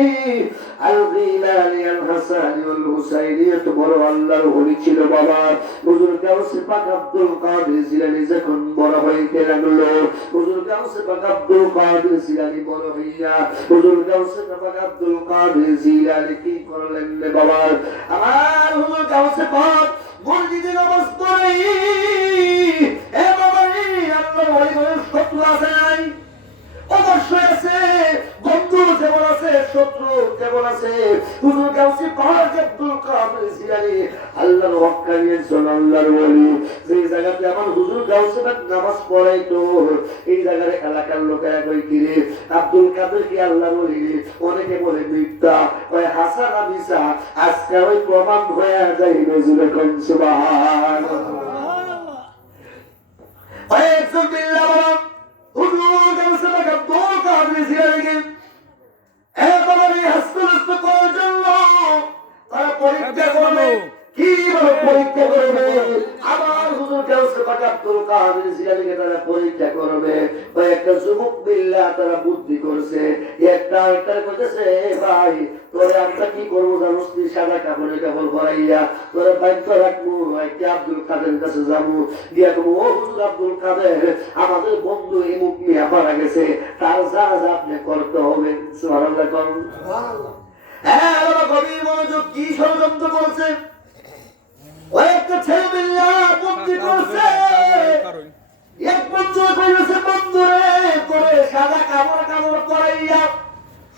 আল গিলানী আল হাসানী ওয়াল হুসাইনী এত বড় আল্লাহর ওলি ছিল বাবা। হুজুর কাউসি পাক আব্দুল কাদের জিলানী যখন বড় হইতে লাগলো, হুজুর কাউসি পাক আব্দুল কাদের জিলানী বড় হইয়া হুজুর কাউসি পাক আব্দুল কাদের জিলানী কি করলেন রে বাবা? আমার হুজুর কাউসি পাক মসজিদে নামাজ পড়ে, এ বাবা রে, আপনার ওলিদের শত্রু আছে নাই? অবশ্যই আছে, বন্ধু যেমন আছে শত্রু যেমন আছে। হুজুর গাউসি পাক আব্দুল কাদের জিলানী আল্লাহর ওয়াক্কানি একজন আল্লাহর ওলি। যে জায়গাতে আমার হুজুর গাউসি পাক নামাজ পড়াইতো, এই জায়গার এলাকার লোকেরা কই কিরে আব্দুল কাদের কি আল্লাহর ওলি? অনেকে বলে মিথ্যা, ওই হাসান আবিসা, আজকে ওই প্রমাণ হয়ে যায় নজরুল কোন সুবহানাল্লাহ। ওই একজন বিল্লাহ বাবা হুজুর গাউসি পাক আব্দুল কাদের জিলানী একেবারে হাসপাতাল করার জন্য তারা পরীক্ষা করবে। কিভাবে পরীক্ষা করবে? আমার হুজুর গাউসি পাক আব্দুল কাদের জিলানীকে তারা পরীক্ষা করবে। ওই একটা যুবক বিল্লাহ তারা বুদ্ধি করেছে, একটা কইতেছে ভাই তোরে আমরা কি করবো জানোস? তুই সাদা কাপড়ে কাপড় ভরাইয়া তোরে বাইক রাখবো, একটা আব্দুল কাদের কাছে যাবো, দিয়া কবো ও হুজুর আব্দুল কাদের আমাদের বন্ধু এমুক মিয়া মারা গেছে, তার যা যা আপনি করতে হবে। সুবহানাল্লাহ কোন। হ্যাঁ বাবা, গভীর মনোযোগ, কি ষড়যন্ত্র করছে? ওই একটা ছেলে মিল্লা বুদ্ধি করছে, এক বন্ধু কইছে বন্ধুরে করে সাদা কাপড় কাপড় পরাইয়া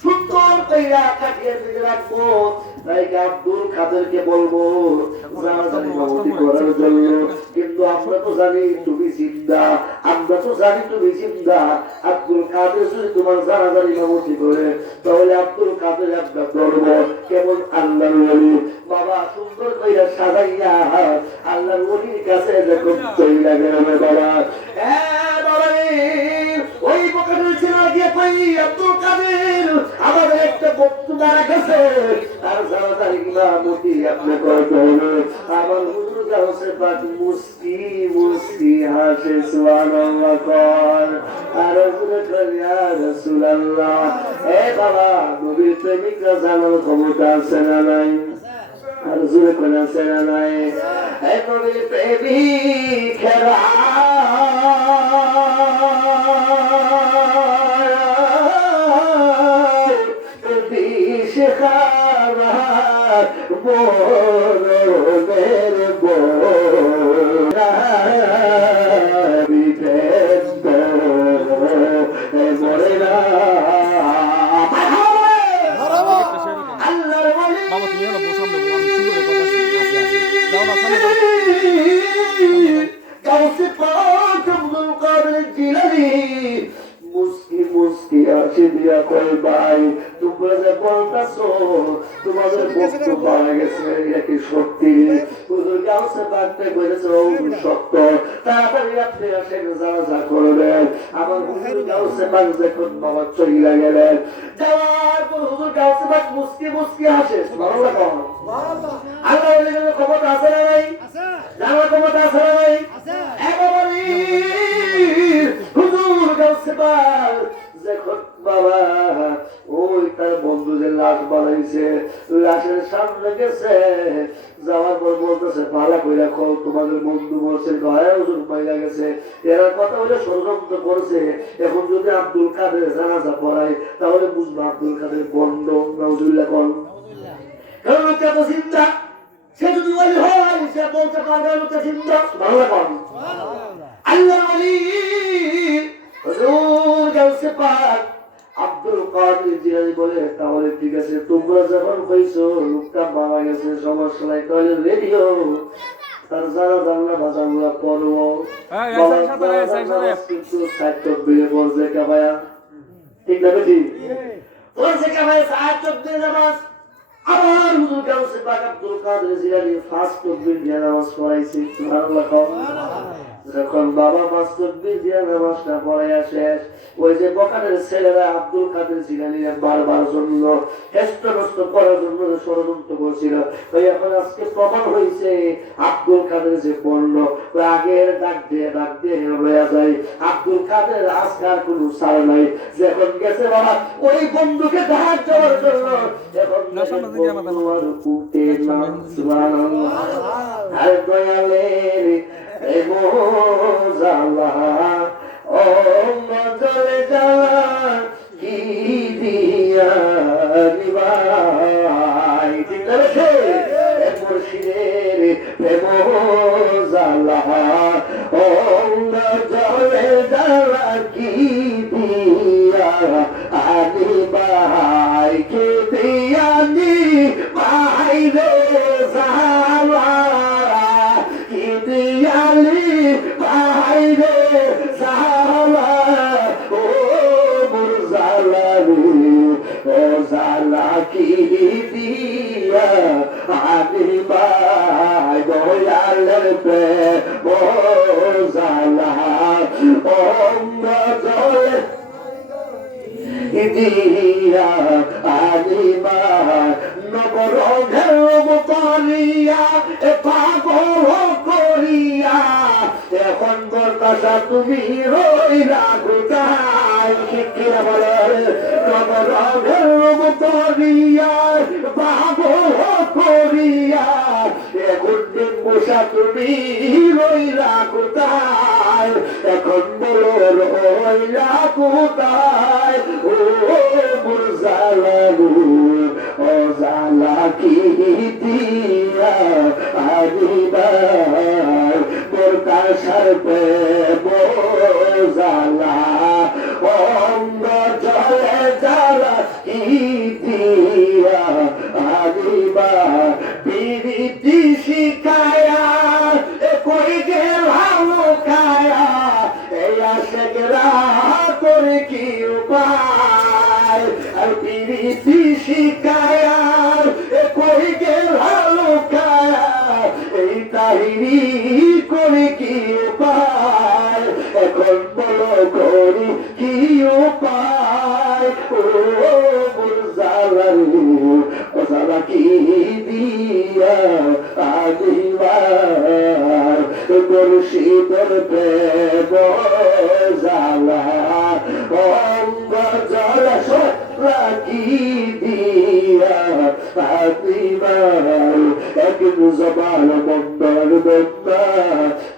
সুন্দর কইরা কাটিয়ে দিতে রাখবো, তাই আব্দুল কাদেরকে বলবো জানাজানি মামুতি করার জন্য। কিন্তু আমরা তো জানি তুমি জিন্দা, আমরা তো জানি তুমি জিন্দা। আব্দুল কাদের যদি তোমার জানাজানি মামুতি করে, তাহলে আব্দুল কাদের আপনার ধরবো কেমন আল্লাহর ওলি। বাবা সুন্দর কইরা সাজাইয়া আল্লাহর ওলির কাছে যখন চইলা গেল বাবা, হ্যাঁ বাবা ওই পকেটের ছিল গিয়ে কই আব্দুল কাদের আমাদের একটা বন্ধু মারা গেছে, তার জানাজানি মামুতি আপনি করতে হবে। আমার হুজুর গাউসি পাক মুস্কি মুস্কি হাসে সুবহানাল্লাহ কর, আর হুজুর কয় ইয়া রাসূলুল্লাহ। এ বাবা, নবীর প্রেমিকরা জানার ক্ষমতা আছে না নাই? আর হুজুর কোন আছে না নাই? এ নবীর প্রেমিকরা মনের বোরা মরে না আল্লাহর ওলি। বাবা তুমি না বসাম না, আমি শুনবো কথা আছে দাও না সামনে গাউসি পাক আব্দুল কাদের জিলানী মুস্কি মুস্কি হাসি দিয়া কই ভাই তোমরা যে বলতাছো তোমাদের বস্তু পাওয়া গেছে একই সত্যি। হুজুর গাউসি পাক কইতেছে ও সত্য, তাড়াতাড়ি আপনি আসেন জানাজা করবেন। আমার হুজুর গাউসি পাক যখন বাবা চইলা গেলেন, যাওয়ার পর হুজুর গাউসি পাক মুস্কি মুস্কি হাসে। সুবহানাল্লাহ কোন। আল্লাহ ওলিদের ক্ষমতা আছে না নাই? জানার ক্ষমতা আছে না নাই? একেবারে হুজুর গাউসি পাক যখন বাবা ওই তার বন্ধু যে লাশ বানাইছে, লাশের সামনে গেছে, যাওয়ার পর বলতেছে ভালো করে রাখো তোমাদের বন্ধু বলছে গায়ে হুজুর মাইরা গেছে। এরা কথা বলে ষড়যন্ত্র করছে। এখন যদি আব্দুল কাদের জানাজা পড়ায় তাহলে বুঝবো আব্দুল কাদের বন্ধ। নাউজুবিল্লাহ কোন। কারণ লোকটা তো চিন্তা, সে যদি ওলি হয় সে বলতে পারবে লোকটা চিন্তা। ভালো কোন। আল্লাহর ওলি হুজুর গাউসি পাক কাদের জিলানী বলে তাহলে ঠিক আছে, তোমরা যখন কইছো লোকটা মারা গেছে সমস্যা নাই, তাহলে রেডিও তার যারা জানলা বাজারগুলা পড়বো। বাবা কিন্তু সাহিত্য বিয়ে বলছে কাবায়া, ঠিক না বেশি বলছে কাবায়া সাহিত্য দিয়ে নামাজ। আবার হুজুর গাউসে পাক আব্দুল কাদের জিলানী ফার্স্ট তকবীর দিয়ে নামাজ পড়াইছে। সুবহানাল্লাহ। যখন বাবা ফার্স্ট তকবীর দিয়ে নামাজটা পড়াইয়া শেষ, ওই যে বকাটের ছেলেরা আব্দুল কাদের জিলানীর বারবার জন্য হেষ্টনষ্ট করার জন্য ষড়যন্ত্র করছিল। তাই এখন আজকে প্রমাণ হয়েছে আব্দুল কাদের যে বলল ওই আগের ডাক দিয়ে লইয়া যায়। আব্দুল কাদের আজকার কোন সার নাই, যখন গেছে বাবা ওই বন্ধুকে ধার যাওয়ার জন্য এখন উঠে না। সুবহানাল্লাহ। আর দয়ালের জালা ও মজলে জালা কি দিয়া নিবাই, ঠিক আছে মুর্শিদের প্রেম জালা ও মজলে জালা কি দিয়া নিবাই, কে দিয়া নিবাই রে জালা দিয়ালি বাইরে জালা ও মুরজালা ও জালা কি দিয়া আদি বাই দয়ালের প্রেম ও জালা ও মজলে দিয়া আদিমা নবরঘের মতরিয়া পাগল করিয়া এখন বরদাসা তুমি রইলা কোথায়, কিরা বলে নবরঘের মতরিয়া পাগল করিয়া এখন বসা তুমি রইলা কোথায়, এখন বলো রইলা কোথায় ও মুরজালা ও জালা কি দিয়া আদিবার বরদাসার প্রেম জালা অঙ্গ জলে জালা কি দিয়া আদিবার পিরিতি শিখায়া কই গেলাম খায়া এই আশেকরা করে কি উপায়, আর পিরিতি শিখায়া কই গেলাম খায়া এই তাহিরি করে কি উপায়, এখন বলো করি কি উপায় ও মুরজালারু ও জালা কি দিয়া আদিবার মুর্শিদের প্রেম জালা অঙ্গ জলা সলা কি দিয়া আদিবার একদিন জবান বন্দর বন্দা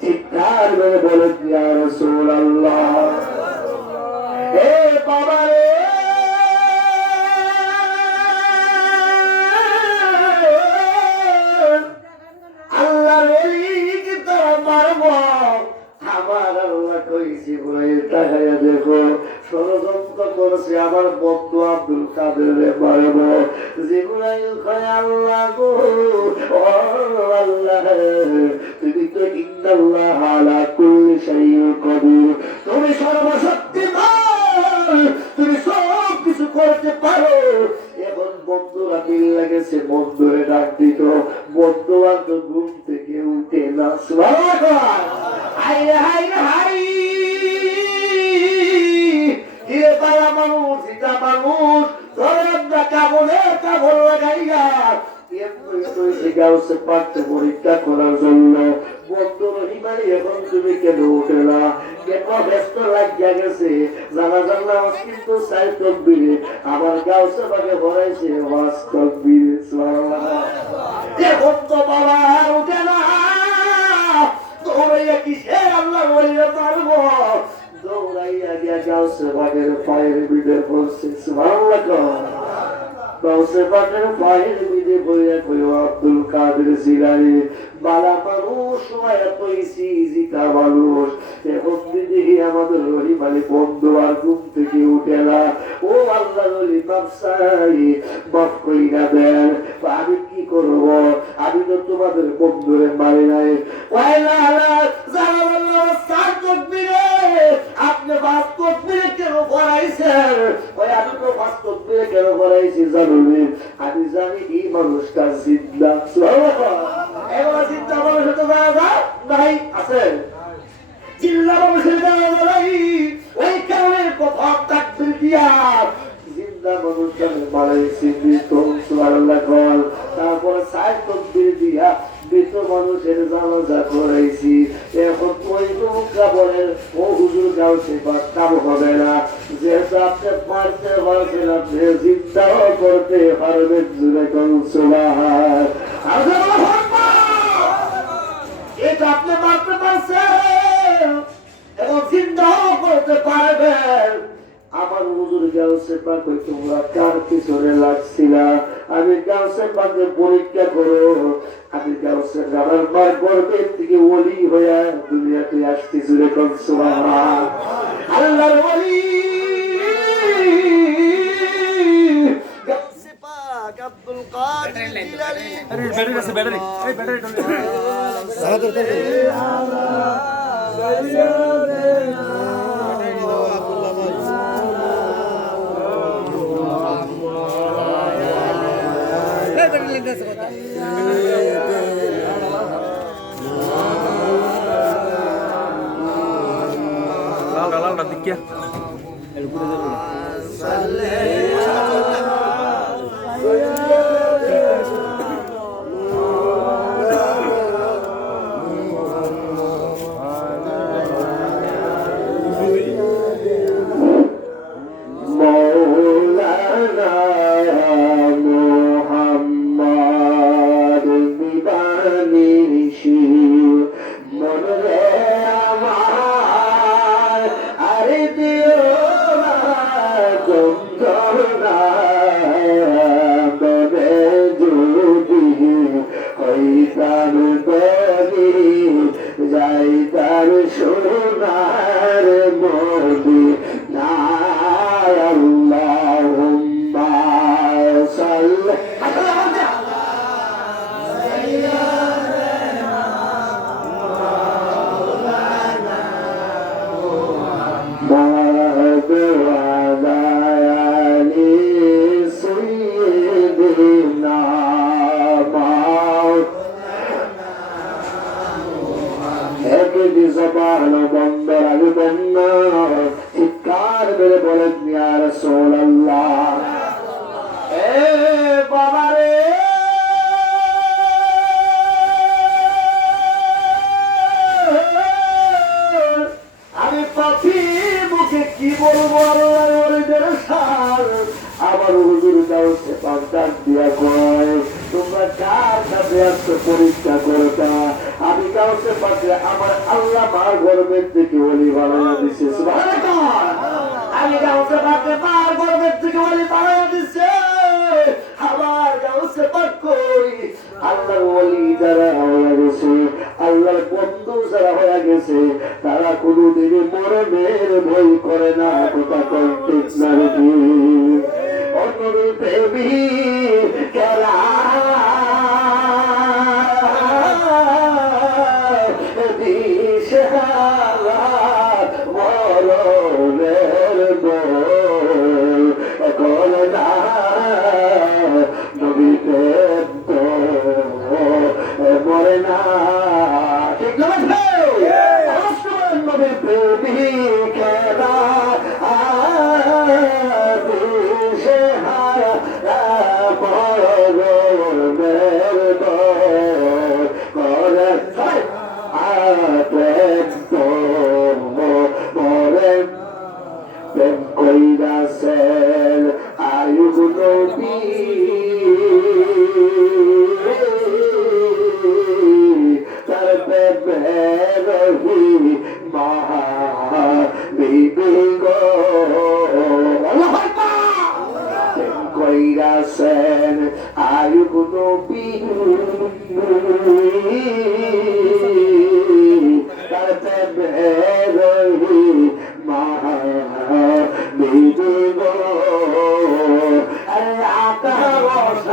চিৎকার করে বলে ইয়া রাসূলুল্লাহ। হে বাবা রে আল্লাহর ওলি কি তোরা মারব, আমার আল্লাহ কইছি বলে তাকায়া দেখো ষড়যন্ত্র করেছে আমার বন্ধু আব্দুল কাদের মারব। জিবরাইল কয় আল্লাহ গো ও আল্লাহ তুমি তো ইন্নাল্লাহ আলা কুল্লি শাইইন কদির, তুমি সর্বশক্তিমান, তুমি সব কিছু করতে পারো। এখন বন্ধুরা মিল লাগেছে বন্ধুরে ডাক দিত, বন্ধু আর ঘুম থেকে উঠে না। সুবহানাল্লাহ। হাই হাই হাই এ পালা মানুষ এটা মানুষ ধরে আমরা কাবলে কাবল লাগাইয়া পরীক্ষা করার জন্য বন্ধু রহিমানি এখন তুমি কেন উঠে না, কেন ব্যস্ত লাগিয়া গেছে জানা জানলা কিন্তু সাইড তকবীরে আমার গাউসে ভাগে ভরাইছে ওয়াজ তকবীরে। সুবহানাল্লাহ। এখন তো বাবা উঠে না, দৌড়াইয়া কিসের আল্লাহ বলিয়া পারবো, দৌড়াইয়া গিয়া গাউসে ভাগের পায়ের বিদে পড়ছে। সুবহানাল্লাহ। গাউসে পাকের পায়ের বিদে বইয়া কইও আব্দুল কাদের জিলানী বালা মানুষ এত জিতা মানুষ এখন দেখি আমাদের রহিমালি বন্ধু আর ঘুম থেকে উঠে না। ও আল্লাহ রলি মাফসাই মাফ কইরা দেন। আমি কি করব? আমি তো তোমাদের বন্ধুরে মারি নাই। আপনি বাস্তব কেন করাইছেন? আমি তো বাস্তব কেন করাইছি জানুনি? আমি জানি এই মানুষটা জিন্দা। এবার জিন্দা মানুষের তো নাই আছে, জিন্দা মানুষের নাই। ওই কারণে প্রথম তাকবীর দিয়া জিন্দা মানুষের মারাইছি মৃত সুবহানাল্লাহ। তারপর সাইড তাকবীর দিয়া মৃত মানুষের জানাজা করাইছি। এখন ওই লোকটা বলেন ও হুজুর গাও সে কাম হবে না, যেহেতু আপনি পারতে পারছেন আপনি জিন্দাও করতে পারবেন। জুড়ে কোন সুবহানাল্লাহ, এটা আপনি পারতে পারছেন এবং জিন্দাও করতে পারবেন। আমার হুজুর গাউসে পাক কই তোমরা কার পিছনে লাগছিলা? আমি গাউসে পাকে পরীক্ষা করো। আমি গাউসে গাবার মার গর্বের থেকে ওলি হয়ে দুনিয়াতে আসছি। জুড়ে কোন সুবহানাল্লাহ। আল্লাহর ওলি গাউসে পাক আব্দুল কাদের জিলানী। আরে ব্যাটারি আছে, ব্যাটারি এই ব্যাটারি টলে লাল দিকিয়া চিৎকার মেরে বলেন ইয়া রাসূলুল্লাহ। এ বাবা রে, আমি পাখি মুখে কি বলবো? আমার হুজুর গাউসে পাক ডাক দিয়া কয় তোমরা কার কাছে আসছো পরীক্ষা করতা? আমি গাউসে পাকে আমার আল্লাহ মার গর্বের থেকে ওলি বানাইয়া দিছে। সুবহানাল্লাহ। আমি গাউসে পাকে মার গর্বের থেকে ওলি বানাইয়া দিছে। আমার গাউসে পাক কই আল্লাহর ওলি যারা হয়ে গেছে, আল্লাহর বন্ধু যারা হয়ে গেছে, তারা কোনোদিনই মরণের ভয় করে না। কথা কই ঠিক না রে? প্রেমী খেলা দিশারা মরণের বল কল না নবী প্রেম তো মরে না। ঠিক না? নবী প্রেমী খেলা কইরাছেন আয়ুব নবী তার প্রেমে মা বিদুগ আরে আকাশ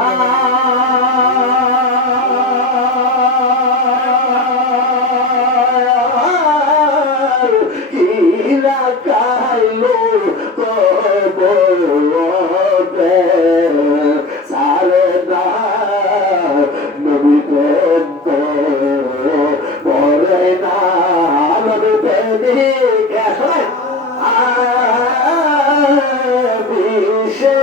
কাইলো কবরে সারে না নবী প্রেম পরে না নবী প্রেমিকে বিশে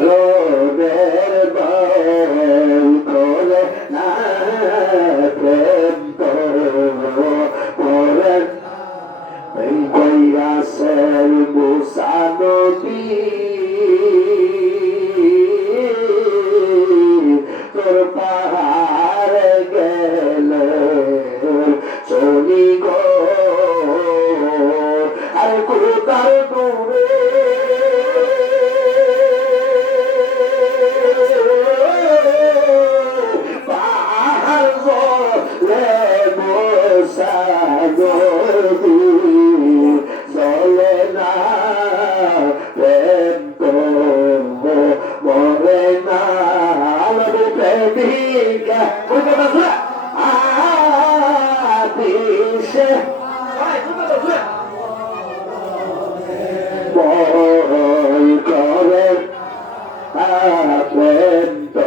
রোদের বল করে না প্রেম পরে কইরাছেন মুসা নবী তোর পাহাড় গেলে চলি গো আর কোথাও দূরে পাহাড় গলে মুসা নবী চলে না প্রেম তো মরে না প্রেমিকা আদিশে বল করে প্রেম তো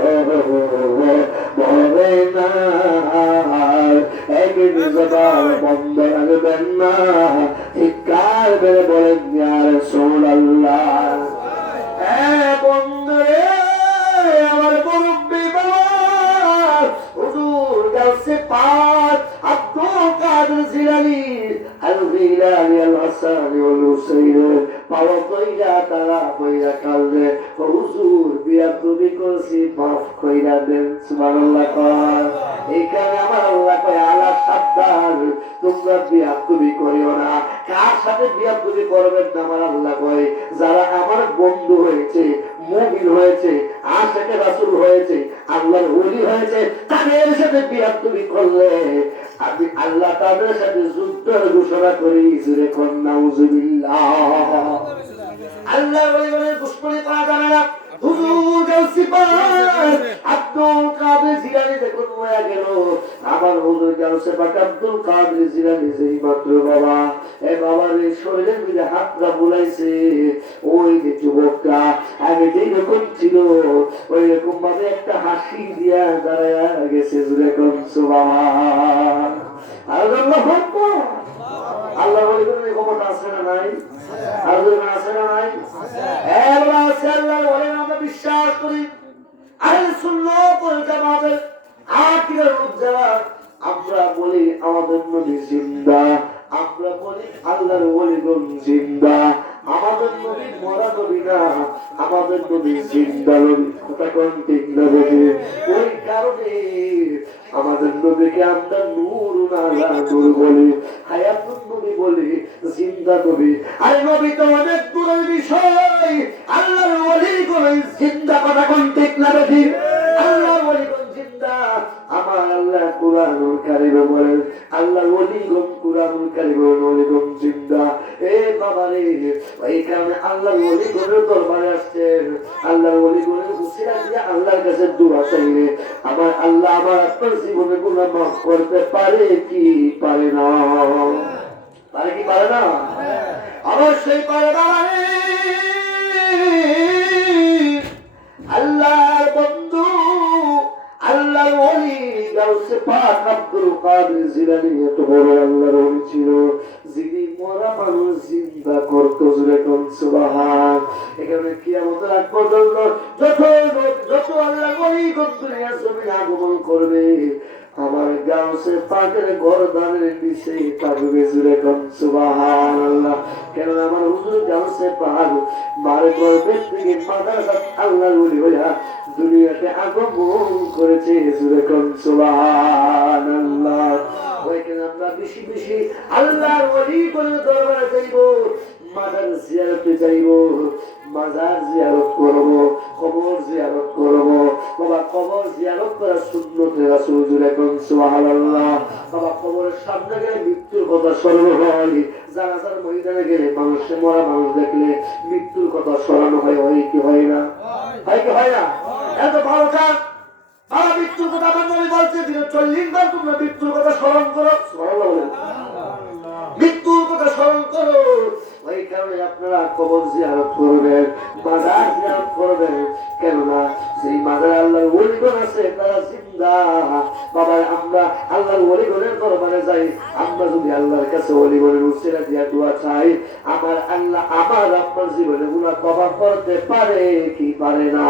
মরে না একদিন জবান বন্ধ রাখবেন না চিৎকার করে বলেন ইয়া রাসূলুল্লাহ বন্ধুরে আমার মুরব্বি বাবা হুজুর গাছে পাক আব্দুল কাদের জিলানী আল-জিলানী আল-হাসানী ওয়াল হুসাইন পাওয়া কইরা তারা কইরা কালবে হুজুর বিয়াদবি করছি মাফ কইরা দেন সুবহানাল্লাহ কয় এইখানে আমার আল্লাহ কয় আলা সাবধান তোমরা বিয়াদবি করিও না কার সাথে বিয়াদবি করবেন না আমার আল্লাহ কয় যারা আমার বন্ধু হয়েছে মুমিন হয়েছে আশিকে রাসূল হয়েছে আল্লাহর ওলি হয়েছে তাদের সাথে বিয়াদবি করলে আমি আল্লাহ তাদের সাথে যুদ্ধের ঘোষণা করি জোরে কোন নাউজুবিল্লাহ আল্লাহ বলে দুশমনি করা যাবে না হুজুর গাউসি পাক আব্দুল কাদের জিলানী দেখুন হয়ে গেল আমার হুজুর গাউসি পাক আব্দুল কাদের জিলানী যেই মাত্র বাবা এ বাবার শরীরের মধ্যে হাতটা বুলাইছে ওই যে যুবকটা আগে যেই রকম ছিল ওই রকম ভাবে একটা হাসি দিয়া দাঁড়ায়া গেছে জুড়ে কোন সুবহান আল্লাহু আকবার আল্লাহ বলে ক্ষমতা আছে না নাই আছে না নাই আমরা বিশ্বাস করি আহলে সুন্নাত ওয়াল জামাতের আকিদার যারা আমরা বলি আমাদের নবী জিন্দা আমরা বলি আল্লাহর ওলিগণ জিন্দা আমাদের নবী মরা নবী না আমাদের নবী জিন্দা নবী কথা কোন ঠিক না বলে ওই কারণে আমাদের নবীকে আমরা নূর আলা নূর বলি হায়াতুন নবী বলি জিন্দা নবী আর নবী তো অনেক দূরের বিষয় আল্লাহর ওলিগণ জিন্দা কথা কোন ঠিক না বলে আল্লাহর ওলিগণ জিন্দা আমার আল্লাহ কুরআনুল কারীমে বলেন আল্লাহর ওলিগণ কুরআনুল কারীমে ওলিগণ জিন্দা এ বাবা রে এই কারণে আল্লাহর ওলিগণের দরবারে আসছেন আল্লাহর ওলিগণের উসিলা দিয়ে আল্লাহর কাছে দোয়া চাইলে আমার আল্লাহ আমার আপনার জীবনে গুনাহ মাফ করতে পারে কি পারে না পারে কি পারে না অবশ্যই পারে বাবা রে আল্লাহর বন্ধু আল্লাহর ওলি গাউসে পাক আব্দুল কাদের জিলানী এত বড় আল্লাহর ওলি ছিল যিনি মরা মানুষ জিন্দা করতো জুড়ে কোন সুবহান এখানে কিয়ামতের আগ পর্যন্ত যত আল্লাহর ওলি দুনিয়ার জমিনে আগমন করবে আমার গাউসে পাকের গর্দানের নিচে থাকবে জুড়ে কোন সুবহানাল্লাহ কেন আমার হুজুর গাউসে পাক মারে গর্বের থেকে মাদ্রাসা আল্লাহর ওলি হইয়া দুনিয়াতে আগমন করেছে জুড়ে কোন সুবহানাল্লাহ ওইখানে আমরা বেশি বেশি আল্লাহর ওলি করে দরবারে যাইব মাদার জিয়ারতে যাইব মাজার জিয়ারত করব, কবর জিয়ারত করব। বাবা কবর জিয়ারত করা সুন্নত রাসূল জুড়ে কোন সুবহানাল্লাহ। বাবা কবরের সামনে গেলে মৃত্যুর কথা স্মরণ হয়, জানাজার ময়দানে গেলে মানুষে মরা মানুষ দেখলে মৃত্যুর কথা স্মরণ হয়, হয় কি হয় না? হয় কি হয় না? এত ভালো কাজ বাবা মৃত্যুর কথা আমার নবী বলছে 40 বার তোমরা মৃত্যুর কথা স্মরণ করো, সুবহানাল্লাহ বলেন। মৃত্যুর কথা স্মরণ করো। ওই কারণে আপনারা কবর জিয়ারত করবেন, মাজার জিয়ারত করবেন। কেননা সেই মাজার আল্লাহর ওলিগণ আছে, তারা জিন্দা। বাবা আমরা আল্লাহর ওলিগণের দরবারে যাই, আমরা যদি আল্লাহর কাছে ওলিগণের উসিলা দিয়া দোয়া চাই, আমার আল্লাহ আমার আপনার জীবনে গুনাহ ক্ষমা করতে পারে কি পারে না?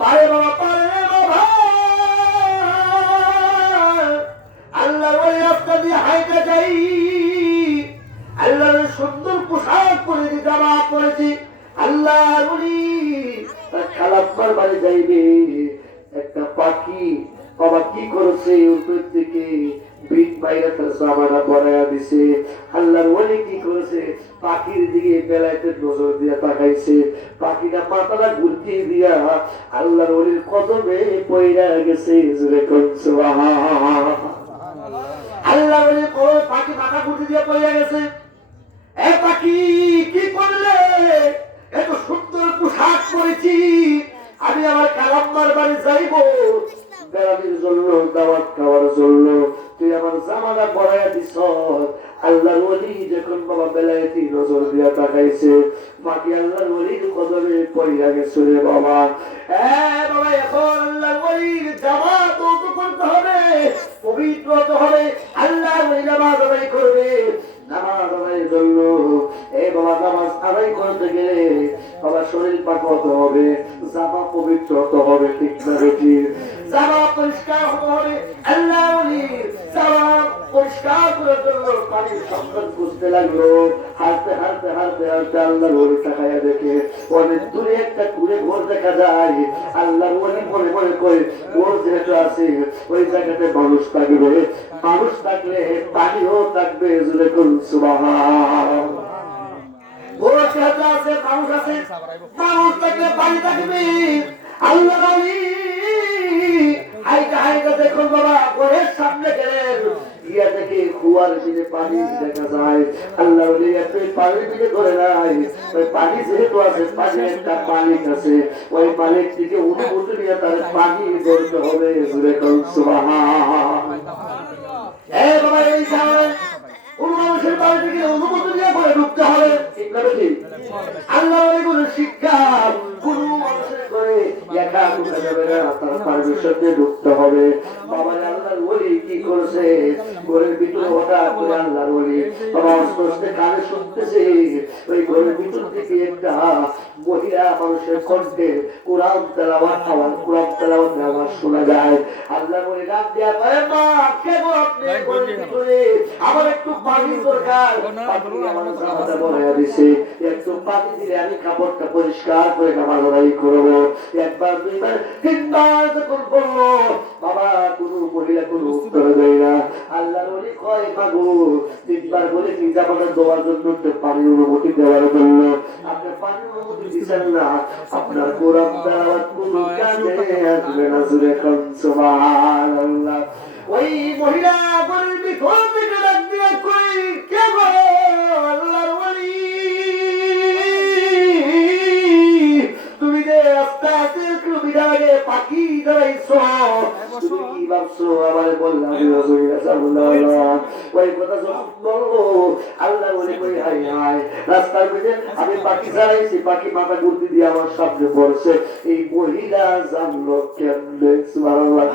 পারে বাবা, পারে বাবা। আল্লাহর ওলি রাস্তা দিয়ে হাইটা যাই, আল্লাহর সুন্দর পোশাক পরেছি, জামা পরেছি, আল্লাহর ওলি খালাপ্পার বাড়ি যাইবে, একটা পাখি বাবা কি করেছে উপর থেকে বিট বাইরে তার জামাটা পরাইয়া দিছে। আল্লাহর ওলি কি করেছে, পাখির দিকে বেলাইতে নজর দিয়ে তাকাইছে, পাখিটা মাথাটা ঘুরতে দিয়া আল্লাহর ওলির কদমে পইরা গেছে। জোরে কোন সুবহানাল্লাহ। আল্লাহ বলে পাখি মাথা ঘুরতে দিয়ে পড়ে গেছে। এ পাখি কি করলে? এত সুন্দর পোশাক পরেছি, আমি আমার কালাম্মার বাড়ি যাইব বেড়ানির জন্য, দাওয়াত খাওয়ার জন্য, তুই আমার জামাটা পরাইয়া দিস। আল্লাহর ওলি যখন বাবা বেলায়েতি নজর দিয়া তাকাইছে, পাখি আল্লাহর ওলির কদমে পড়িয়া গেছে রে বাবা। বাবা এখন আল্লাহর ওলির জামাত করতে হবে, পবিত্র হতে হবে, আল্লাহর ওলি নামাজ আদায় করবে। নামাজ আদায়ের জন্য বাবা নামাজ আদায় করতে গেলে বাবা শরীর পাক হতে হবে, জামা পবিত্র হতে হবে, ঠিক না বেটি? জামা পরিষ্কার হতে হবে। আল্লাহর ওলির জামা পরিষ্কার করার জন্য পানির সন্ধান খুঁজতে লাগলো। হাঁটতে হাঁটতে হাঁটতে হাঁটতে আল্লাহর ওলি তাকাইয়া দেখে অনেক দূরে একটা কুড়ে ঘর দেখা যায়। আল্লাহর ওলি মনে মনে করে ওর যেহেতু আছে ওই জায়গাতে মানুষ থাকবে, মানুষ থাকলে পানিও থাকবে। জুড়ে কোন সুবহানাল্লাহ। ওর যেহেতু আছে মানুষ আছে, মানুষ থাকলে পানি থাকবে। আল্লাহর ওলি হাইটা হাইটা দেখুন বাবা ঘরের সামনে গেলেন, গিয়া দেখে কুয়ার দিকে পানি দেখা যায়। আল্লাহ ওলি এত পানির দিকে ধরে নাই, ওই পানি যেহেতু আছে পানির একটা মালিক আছে, ওই মালিক দিকে অনুমতি নিয়ে তার পানি ধরতে হবে। জুড়ে কোন সুবহানাল্লাহ। বাবা এই সময় কোন মানুষের বাড়ি থেকে অনুমতি নিয়ে পরে ঢুকতে হবে, ঠিক না বেশি? আল্লাহ ওলি কোন শিক্ষা কোন মানুষের করে একা ঢুকা যাবে না, তার পারমিশন দিয়ে ঢুকতে হবে। বাবা আল্লাহর ওলি কি করেছে, ঘরের ভিতরে হঠাৎ করে আল্লাহর ওলি বাবা আস্তে আস্তে কানে শুনতেছে, ওই ঘরের ভিতর থেকে একটা মহিলা মানুষের কণ্ঠে কোরআন তেলাওয়াত আওয়াজ, কোরআন তেলাওয়াত আওয়াজ শোনা যায়। আল্লাহর ওলি ডাক দিয়া বলে, মা কেন আপনি ঘরের ভিতরে? আমার একটু পানি দরকার। পানি আমার জামাটা বলাইয়া দিছে, একটু পানি দিলে আমি কাপড়টা পরিষ্কার করে নামাজ আদায় করবো। একবার দুইবার তিনবার যখন বললো বাবা কোন মহিলা কোন উত্তর দেয় না। আল্লাহর ওলি কয় মাগো তিনবার বলে কি জামাটা দেওয়ার জন্য পানির অনুমতি দেওয়ার জন্য, আপনি পানির অনুমতি দিচ্ছেন না, আপনার কোরআন তেলাওয়াত কোনো কাজে আসবে না। জুড়ে কোন সুবহানাল্লাহ। ওই মহিলা ঘরের ভিতর থেকে ডাক দিয়ে কই, কে গো? আল্লাহর ওলি তুমি যে রাস্তা আছে কিলোমিটার আগে পাখি দাঁড়াইছ, তুমি কি ভাবছো আমার বললাম ওই কথা যখন বলবো আল্লাহ বলে কই হাই হাই রাস্তার মধ্যে আমি পাখি দাঁড়াইছি, পাখি মাথা ঘুরতে দিয়ে আমার সামনে পড়ছে। এই মহিলা জানলো কেমনে? সুবহানাল্লাহ।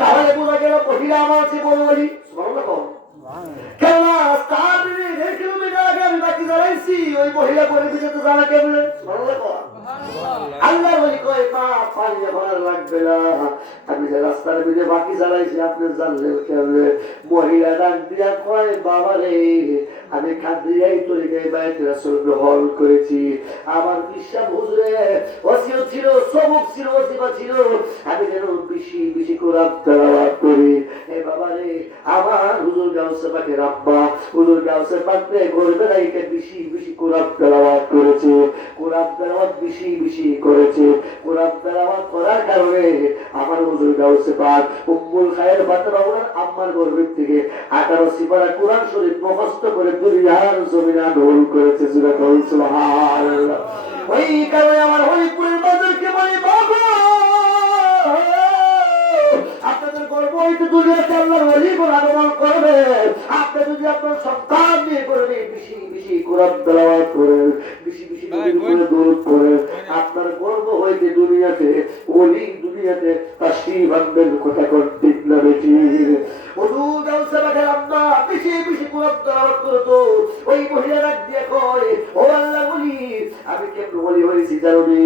তাহলে বোঝা গেল মহিলা আমার জীবন বলি সুবহানাল্লাহ। কেন রাস্তার কিলোমিটার আগে আমি পাখি দাঁড়াইছি, ওই মহিলা বলে দিতে তো জানা কেমনে? সুবহানাল্লাহ। আল্লাহ বলি কয় মা পানি ভরা লাগবে না, আমি যে রাস্তার ভিতরে বাকি চালাইছি আপনি জানলেন কেমনে? মহিলা ডাক দিয়া কয় বাবা রে আমি খাদ্রিয়াই তরিকায় বাইরে রাসূল গ্রহণ করেছি, আমার বিশ্বাস হুজুরে ওসিয়ত ছিল, সবক ছিল, ওসিফা ছিল, আমি যেন বেশি বেশি কোরআন তেলাওয়াত করি। এ বাবা রে আমার হুজুর গাউসে পাকের আব্বা হুজুর গাউসে পাকরে করবে না, এটা বেশি বেশি কোরআন সুন্নাত তেলাওয়াত করেছে, কোরআন তেলাওয়াত বেশি বেশি করেছে। কোরআন তেলাওয়াত করার কারণে আমার হুজুর গাউসে পাক উম্মুল খায়ের ফাতেমা ওনার আম্মার গর্ভের থেকে 18 সিপারা কোরআন শরীফ মুখস্থ করে দুনিয়ার জমিনে আন্দোলন করেছে। সুবহানাল্লাহ। ওই কারণে আমার হরিপুরের বাজারকে বলি বাবা, আপনাদের গর্ব হইতে দুনিয়াতে আল্লাহর ওলি আগমন করবে। আপনি যদি আপনার সন্তান নিয়ে করবে বেশি বেশি কোরআন তেলাওয়াত করেন, বেশি বেশি নবীর উপরে দরুদ করেন, আপনার গর্ব হইতে দুনিয়াতে ওলি দুনিয়াতে তাশরীফ আনবেন। কথা কোন ঠিক না বেশি হুজুর গাউসে পাকের আম্মা বেশি বেশি কোরআন তেলাওয়াত করতো। ওই মহিলা ডাক দিয়ে কয়, ও আল্লাহর ওলি, আমি কেমন ওলি হয়েছি জানো নি?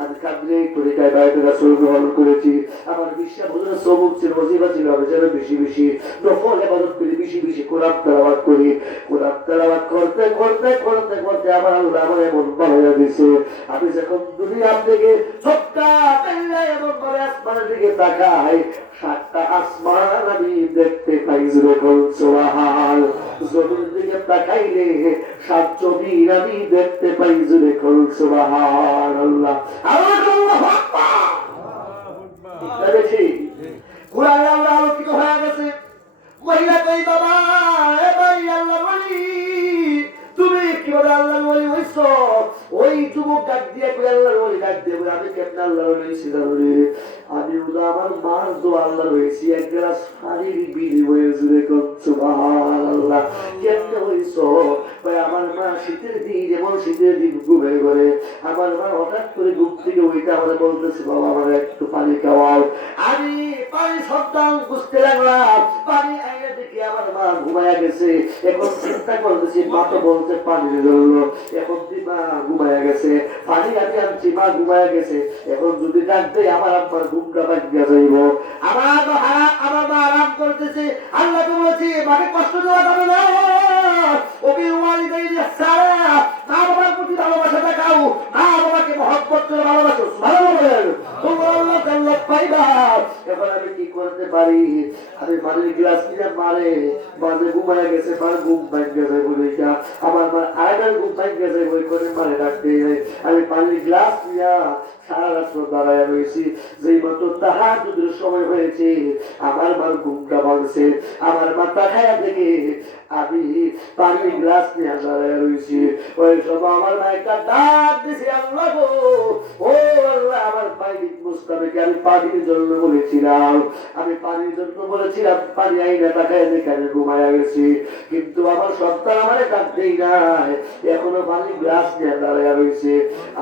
আমি কাঁদলে তরিকায় বাইরে রাসূল গ্রহণ করেছি। আমার বিশ্বাস হুজুরের সবুক ছিল, ওজিফা ছিল, আমি যেন বেশি বেশি নফল ইবাদত করি, বেশি বেশি কোরআন তেলাওয়াত করি। কোরআন তেলাওয়াত করতে করতে করতে করতে আমার আল্লাহ আমার এমন বানাইয়া দিয়েছে, আমি যখন দুনিয়া থেকে ছোট্টা পেল্লাই এমন করে আসমানের দিকে তাকাই, 7টা আসমান আমি দেখতে পাই। যখন সুবহান জমিনের দিকে তাকাইলে 7 জমিন আমি দেখতে পাই। যখন সুবহানাল্লাহ। আল্লাহু আকবার। দেখেছি কোরআন আল্লাহ আলোকিত হয়ে গেছে। মহিলা কই বাবা, এ ভাই আল্লাহর ওলি, তুমি কিভাবে আল্লাহর ওলি হইছো? ওই যুবক ডাক দিয়ে কই আল্লাহর ওলি ডাক দিয়ে বলে, আমি কেমন আল্লাহর ওলি হইছি জানো রে? আমি আমার মার দোয়া আল্লাহর হইছি, এক গ্লাস পানির বিনিময়ে। যখন সুবহানাল্লাহ। কেমনে হইছো? ভাই আমার মা শীতের দিন, যেমন শীতের দিন ঘুমে ঘরে আমার মা হঠাৎ করে ঘুম থেকে উঠে আমার বলতেছে, বাবা আমার একটু পানি খাওয়াও। আমি পানি সন্তান বুঝতে লাগলাম, পানি আইনে দেখি আমার মা ঘুমায়া গেছে। এখন চিন্তা করতেছি, মা তো বলছে পানি জন্য, এখন মা ঘুমায়া গেছে, পানি আমি আনছি, মা ঘুমায়া গেছে। এখন যদি ডাক দেয় আমার আব্বার ঘুমটা বাজিয়া যাইব। আমার মা আরাম করতেছে। আল্লাহ তো বলছি মাকে কষ্ট দেওয়া যাবে না। ওকে ওয়ালিদাইন সারা, মা বাবার প্রতি ভালোবাসা দেখাও, মা বাবাকে মহব্বত করে ভালোবাসো। ভালো বলেন তোমরা আল্লাহ জান্নাত পাইবা। এখন আমি কি করতে পারি? আমি পানির গ্লাস নিয়ে মারে মাঝে ঘুমায় গেছে, মার ঘুম ভাঙিয়ে যায় বলে আমার মা আরেকবার ঘুম ভাঙিয়ে যায় বই করে মারে ডাকতে। আমি পানির গ্লাস নিয়ে সারা রাত্র দাঁড়ায় রয়েছি। যেই মাত্র তাহাজ্জুদের সময় হয়েছে আমার মার ঘুমটা ভাঙছে। আমার মা তাকায়া দেখে আমি পানির গ্লাস নিয়ে দাঁড়ায় রয়েছি। ওই সময় আমার মা একটা ডাক দিছে, আল্লাহ গো, ও আল্লাহ, আমার পানির মুস্তাফাকে আমি পানির জন্য বলেছিলাম, আমি পানির জন্য বলেছিলাম, পানি আইনা তাকায় দেখে আমি ঘুমায়া গেছি। কিন্তু আমার সন্তান আমারে ডাকতেই নাই, এখনো পানির গ্লাস নিয়ে দাঁড়ায় রয়েছে।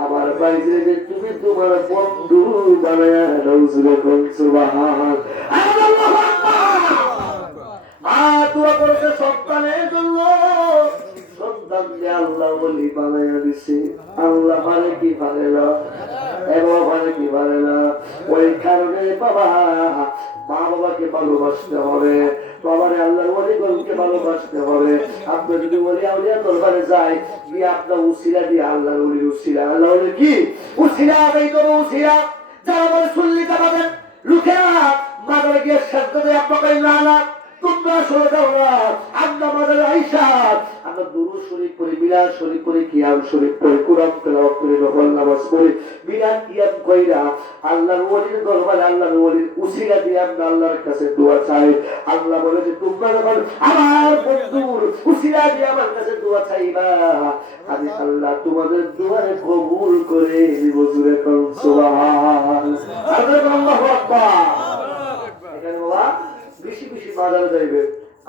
আমার বাইরে যে তুমি তোমার বন্ধু বানায়া রয়েছিলে। সুবহান মা দোয়া করেছে সন্তানের জন্য, সন্তানকে আল্লাহ বলি বানাইয়া দিছে। আল্লাহ মানে কি পারে না, এবং মানে কি পারে না। ওই কারণে বাবা মা বাবাকে ভালোবাসতে হবে, বাবারে আল্লাহর ওলিকে ভালোবাসতে হবে। আপনি যদি ওলি আউলিয়া দরবারে যায় গিয়ে আপনার উসিলা দিয়ে আল্লাহর ওলির উসিলা, আল্লাহ ওলির কি উসিলা আদায় করো, উসিলা যারা বলে শুনলি যাবেন লুকেরা মাদারে গিয়ে সাজদা দেয় আপনাকে না না তোমরা সরে যাও না। আমরা মাদারে আইসা আমরা দুরূদ শরীফ পড়ি, মিলাদ শরীফ পড়ি, কিয়াম শরীফ পড়ি, কোরআন তেলাওয়াত করি, নফল নামাজ পড়ি, মিলাদ কিয়াম কইরা আল্লাহর ওলির দরবারে আল্লাহর ওলির উসিলা দিয়ে আমরা আল্লাহর কাছে দোয়া চাই। আল্লাহ বলে যে তোমরা যখন আমার বন্ধুর উসিলা দিয়ে আমার কাছে দোয়া চাইবা, আমি আল্লাহ তোমাদের দোয়ারে কবুল করে নিব। জুরে করুন সুবহান আল্লাহু আকবার। এখানে বাবা বেশি বেশি মাদারে যাইবে,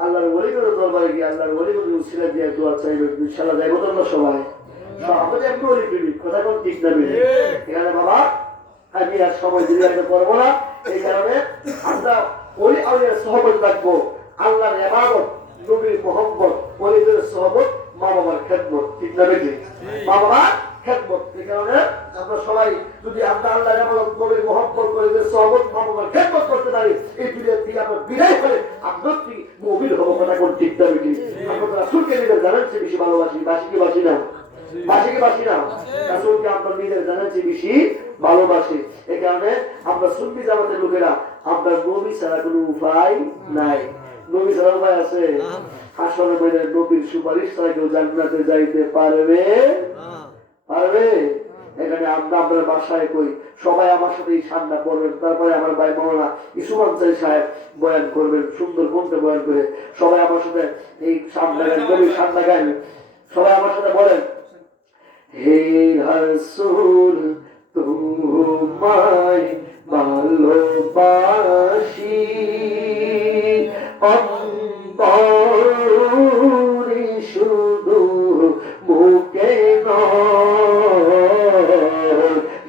আল্লাহর ওলির দরবারে গিয়ে আল্লাহর ওলির উসিলা দিয়ে দোয়া চাইবে। ইনশাআল্লাহ যাইব তো আমরা সবাই, সবাই একটু ওলি প্রেমিক, কথা কোন ঠিক না। এখানে বাবা আমি আর সময় দিলে আমি করবো না, এই কারণে আমরা ওলি আউলিয়ার সহবত রাখবো। আল্লাহর ইবাদত, নবীর মোহাম্মদ, ওলিদের সহবত, মা বাবার খেদমত, ঠিক না বেশি মা বাবার খেদমত। এই কারণে আমরা সবাই যদি আমরা আল্লাহর ইবাদত, নবীর মোহাম্মদ, ওলিদের সহবত, মা বাবার খেদমত করতে পারি, এই দুনিয়া থেকে আমরা বিদায় করে আমরা কি মুমিন হবো। কথা কোন ঠিক না বেশি আমরা রাসূলকে নিজের জানার চেয়ে বেশি ভালোবাসি, বাসি কি বাসি না, বাসি কি বাসি না, রাসূলকে আমরা নিজের জানার চেয়ে বেশি ভালোবাসি। এই কারণে আমরা সুন্নি জামাতের লোকেরা আমরা নবী ছাড়া কোনো উপায় নাই, নবী ছাড়া উপায় আছে? হাসরের ময়দানে নবীর সুপারিশ ছাড়া কেউ জান্নাতে যাইতে পারবে? পারবে? এখানে আমরা আপনার বাসায় কই সবাই আমার সাথে এই সান্না পড়বেন, তারপরে আমার ভাই মাওলানা ইসুফ আনসারী সাহেব বয়ান করবেন, সুন্দর কণ্ঠে বয়ান করে সবাই আমার সাথে এই সান্না গান নবীর সান্না গান সবাই আমার সাথে বলেন, হে রাসূল তোমায় ভালোবাসি অন্তরে শুধু বুকে নয়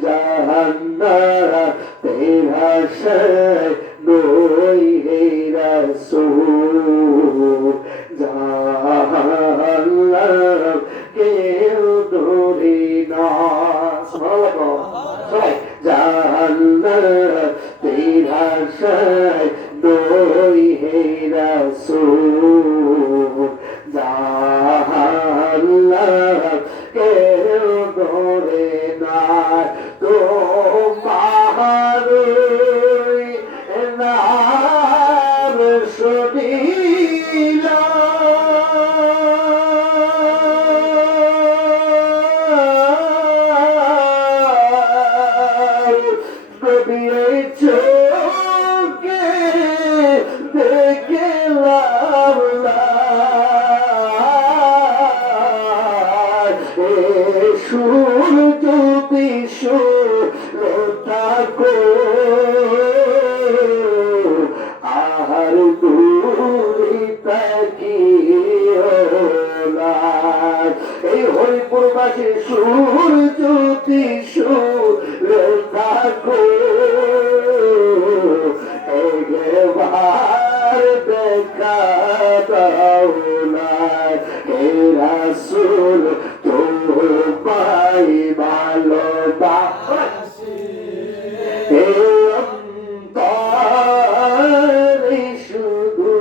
জান্নাতের আশায় নই হে রাসূল জাহান্নাম কেউ ধরে না। সুবহানাল্লাহ সবাই জান্নাতের আশায় নই হে রাসূল জাহান্নাম কেউ ধরে না তোমার নাম শুনিলা চোখে দেখলাম সূর্য বিশ্ব থাকো আর দূরে তাকিও না। এই হরিপুরবাসী সূর্য বিশ্ব থাকো একবার দেখা দাও না হে রাসূল তোমায় ভালোবাসি হে অন্তরে শুধু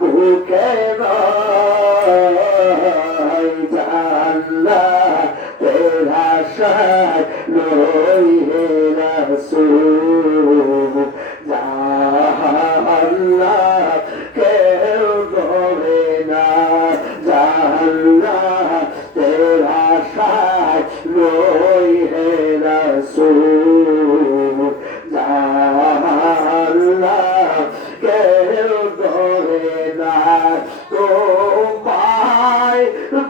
বুকে নয় জান্নাতের আশায় নই হে রাসূল জাহান্নাম কেউ ধরে না জান্নাতের আশায় নই হে রাসূল জাহান্নাম কেউ ধরে না তোমায়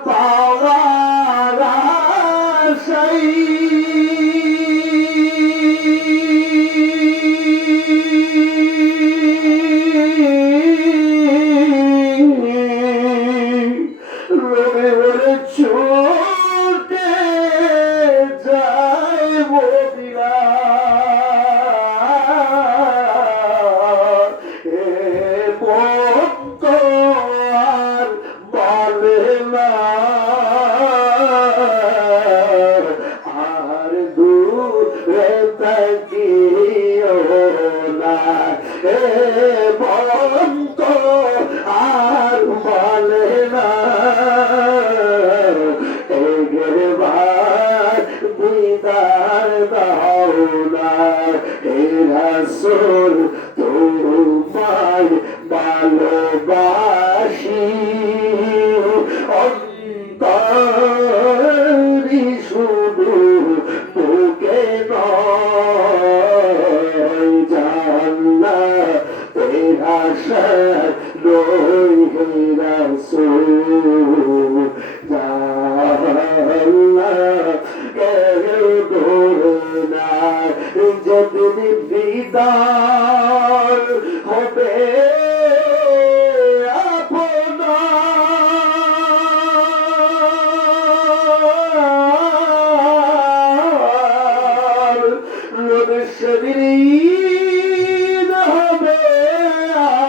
পাওয়ার আশায় ছুটে যায় মদিনা এ মন্ত আর বলে না আর দূরে তাকিও না এ মন্ত আর বলে না একবার দিদার দাও না হে রাসূল তোমায় ভালোবাসি অন্তরে শুধু বুকে নয় জান্নাতের আশায় নই হে রাসূল জান্নাত কেউ ধরে না যেদিন বিদায় হবে আপনার নবীর শরীর হবে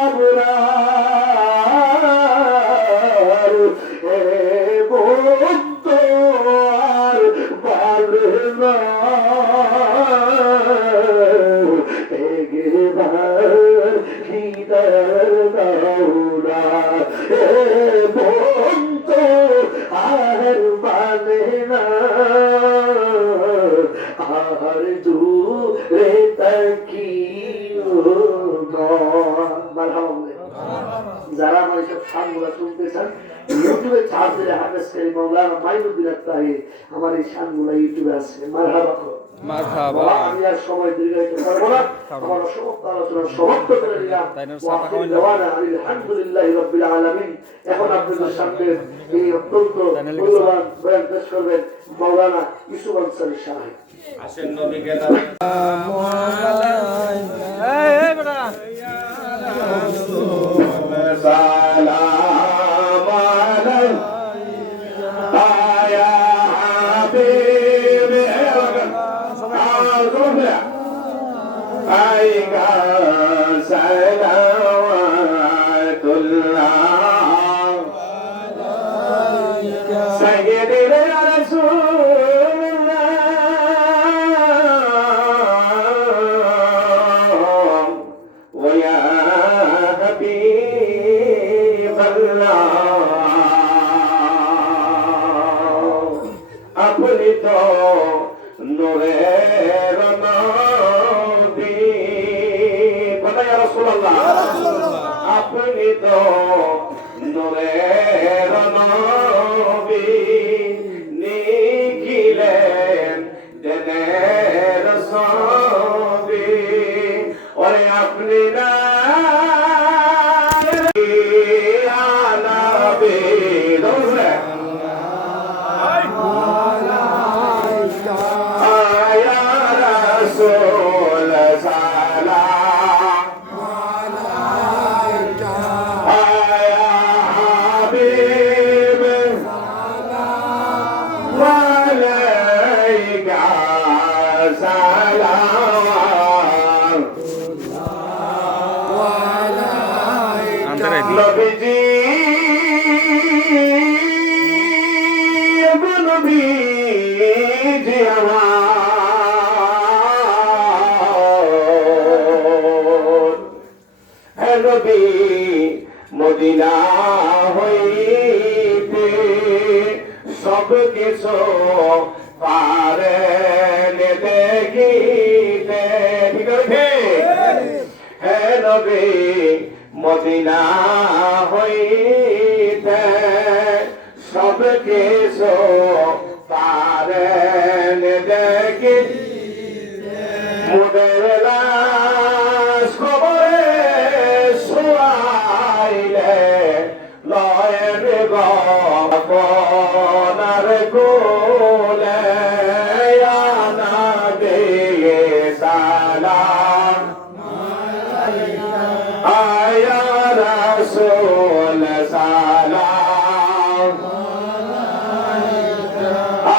আপনার এ বন্ধ আর বাড়ে না একবার হৃদয় দাও না এ বন্ধ আর বাড়ে না আর দূরে তাকিও না। মারহাবা। যারা আমার এইসব শানগুলো শুনতে চান ইউটিউবে চার্জ দিলে হাফেজ কারি মাওলানা মাইনুদ্দিন আত্তাহি আমার এই শানগুলো ইউটিউবে আছে মারহাবা মারহাবা। আমি আর সময় দীর্ঘায়িত করবো না, আমার সমস্ত আলোচনা সমাপ্ত করে দিলাম। আলহামদুলিল্লাহ রাব্বিল আলামিন। এখন আপনাদের সামনে এই অত্যন্ত মূল্যবান বয়ান পেশ করবেন মাওলানা ইউসুফ আনসারী সাহেব। আসেন নবীকে সালাম আলাইকা ইয়া হাবিবি আইকা সালাওয়াতুল্লাহ সাইয়্যিদিনা ইয়া রাসূলুল্লাহ ওয়া ইয়া হাবিবাল্লাহ আপনি তো নূরের নবী বলা ইয়া রাসূলুল্লাহ আপনি তো নূরের নবী নিখিলেন দেনের ছবি ওরে আপনি না নবী দোসরে আয়া রাসূল সালাম আলাইকা আয়া হাবিব সালাম আলাইকা সালাম নবীজি নবীজি আমার হে নবী মদিনা হইতে সব কিছু পারেন দেখিতে ঠিক আছে হে নবী মদিনা হইতে সব কিছু পারেন দেখিতে মুদের লাশ কবরে শুয়াইলে লয়ের গপনার কোলে আনাবে সালাম আয়া রাসূল সালাম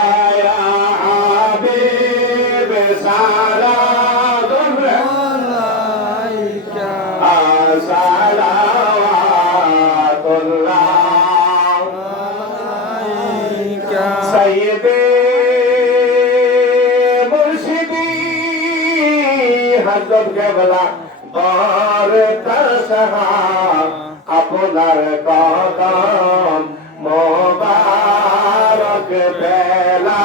আয়া হাবিব সালাম সালাওয়াতুল্লাহ সাইয়্যিদে মুর্শিদি হযরত কেবলা বরতাশহা আপনার কদম মোবারক বেলা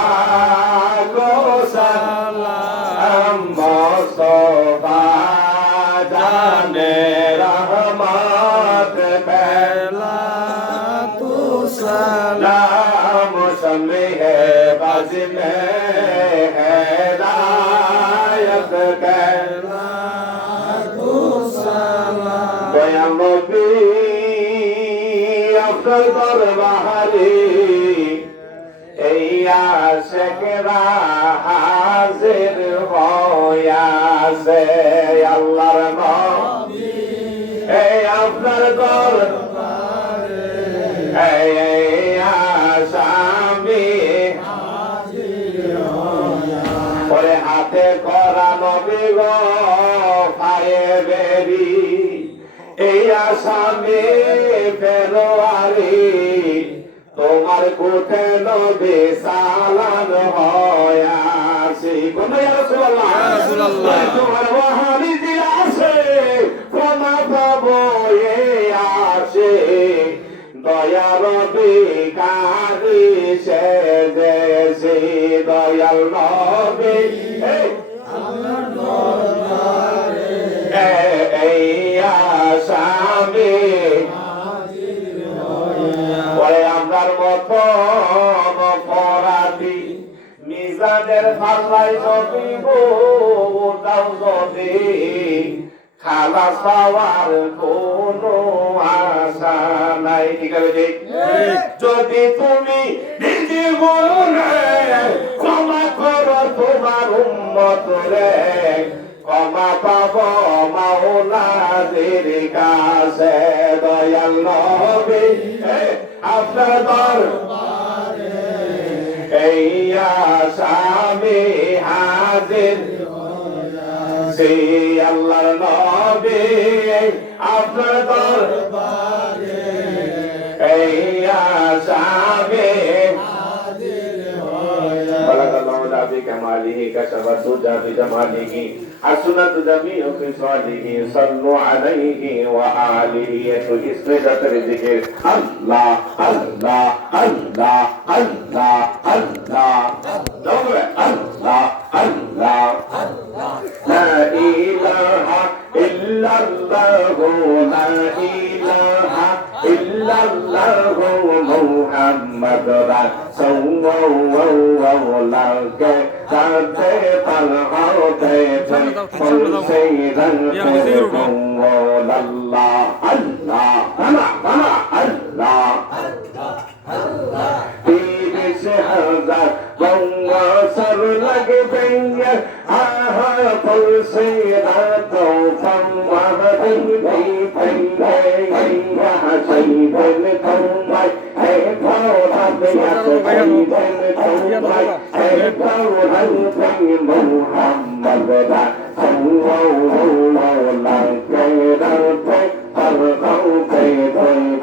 গো সালাম মুস্তাফা জানে রহমত বেলা তু সালাম समय है बाज में हैदायत कहला तू सलाम बयानबी अफजल बरबाहरी এই আশিকরা হাজির হইয়াছে আল্লাহর নবী এই আপনার দরবারে এই আসামি হাজির হইয়াছে ওরে হাতে করা নবী গো পায়ে বেরি এই আসামি ফেরোয়ারি তোমার কোঠে নবী সালাম হয়াছি কোন ইয়া রাসূলুল্লাহ তোমার ওয়াহাবি দিল আছে ক্ষমা পাবো এই আসে দয়া রবি কারিছে দেশে দয়াল নবী আল্লাহর দরবারে এই আসামি মিজানের পাল্লাই যদি গোটাও যদি খালা পাওয়ার কোনো আশা নাই। ঠিক আছে, যদি তুমি নিজে গুণে ক্ষমা করো তোমার উম্মত রে, ক্ষমা পাব মাওলাদের কাছে। দয়াল নবী আপনার দরবারে এই আসামি হাজির সেই আল্লাহর নবী আপনার দরবারে এই আসামি بكماله كشف الدجى بجماله حسنت جميع خصاله صلوا عليه وآله اسم ذكر الله الله الله الله الله الله الله لا إله إلا الله لا إله إلا الله محمد رسول الله কাতে পালহাতে ফুলসে রঙে আল্লাহ আল্লাহ আল্লাহ আল্লাহ আল্লাহ 30,000 গঙ্গা সর লাগবে আহা ফুলসে রাতো ফমাদি পেয়ে ইয়া সাইবেন তোমায় হে ভারত সাইবেন তোমায় হে ভারত মুহাম্মদ রাসূলুল্লাহ কে রাতে পালহাতে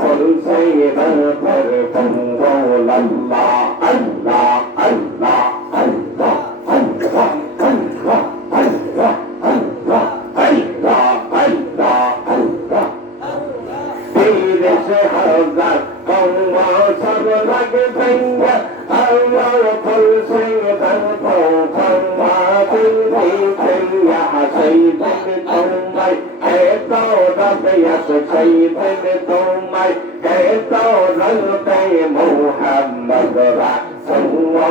ফুলসে রাতে আল্লাহ আল্লাহ আল্লাহ আল্লাহ আল্লাহ আল্লাহ আল্লাহ আল্লাহ আল্লাহ আল্লাহ আল্লাহ 30,000 কওমা সব লাগবে আল্লাহ ফুলসে রাতো ফমাদি ইয়া সাইবেন তোমায় হে ভারত সাইবেন তোমায় হে ভারত মুহাম্মদ রাসূলুল্লাহ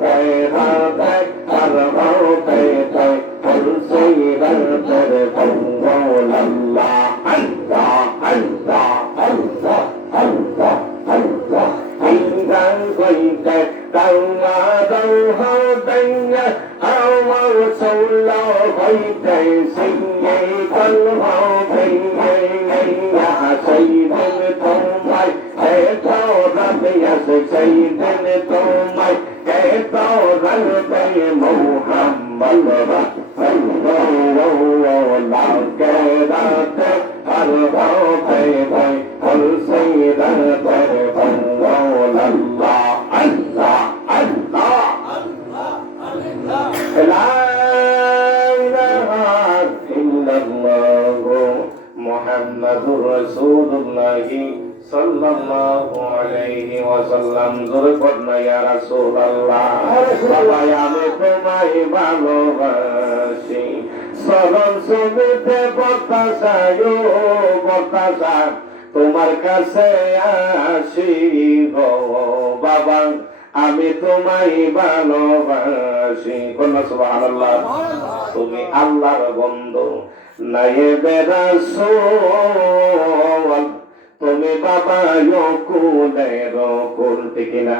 কে রাতে পালহাতে ফুলসে রাতে আল্লাহ আল্লাহ আল্লাহ আল্লাহ আল্লাহ আল্লাহ ইনগান কইতে তাওয়া দাও হাদাইয়া আমার সোলা হইতে সিংহে কলহা ভেঙে ইয়া সাইবেন তোমায় হে ভারত সাইবেন তোমায় হে ভারত মুহাম্মদ রাসূলুল্লাহ কে রাতে পালহাতে ফুলসে রাতে আল্লাহ আল্লাহ আল্লাহ লা ইলাহা ইল্লাল্লাহ মুহাম্মাদুর রাসূলুল্লাহ সাল্লাল্লাহু আলাইহি ওয়াসাল্লাম। জোরে পড়না ইয়া রাসূলুল্লাহ সবাই আমি তোমায় ভালোবাসি সরল সুমিতে বতাসায়ো বতাসা তোমার কাছে আসি গো বাবা আমি তোমায় ভালোবাসি। কন্যা সুবহানাল্লাহ। তুমি আল্লাহর বন্ধু নায়েবে রাসূল তুমি বাবা কুলের কুল ঠিক না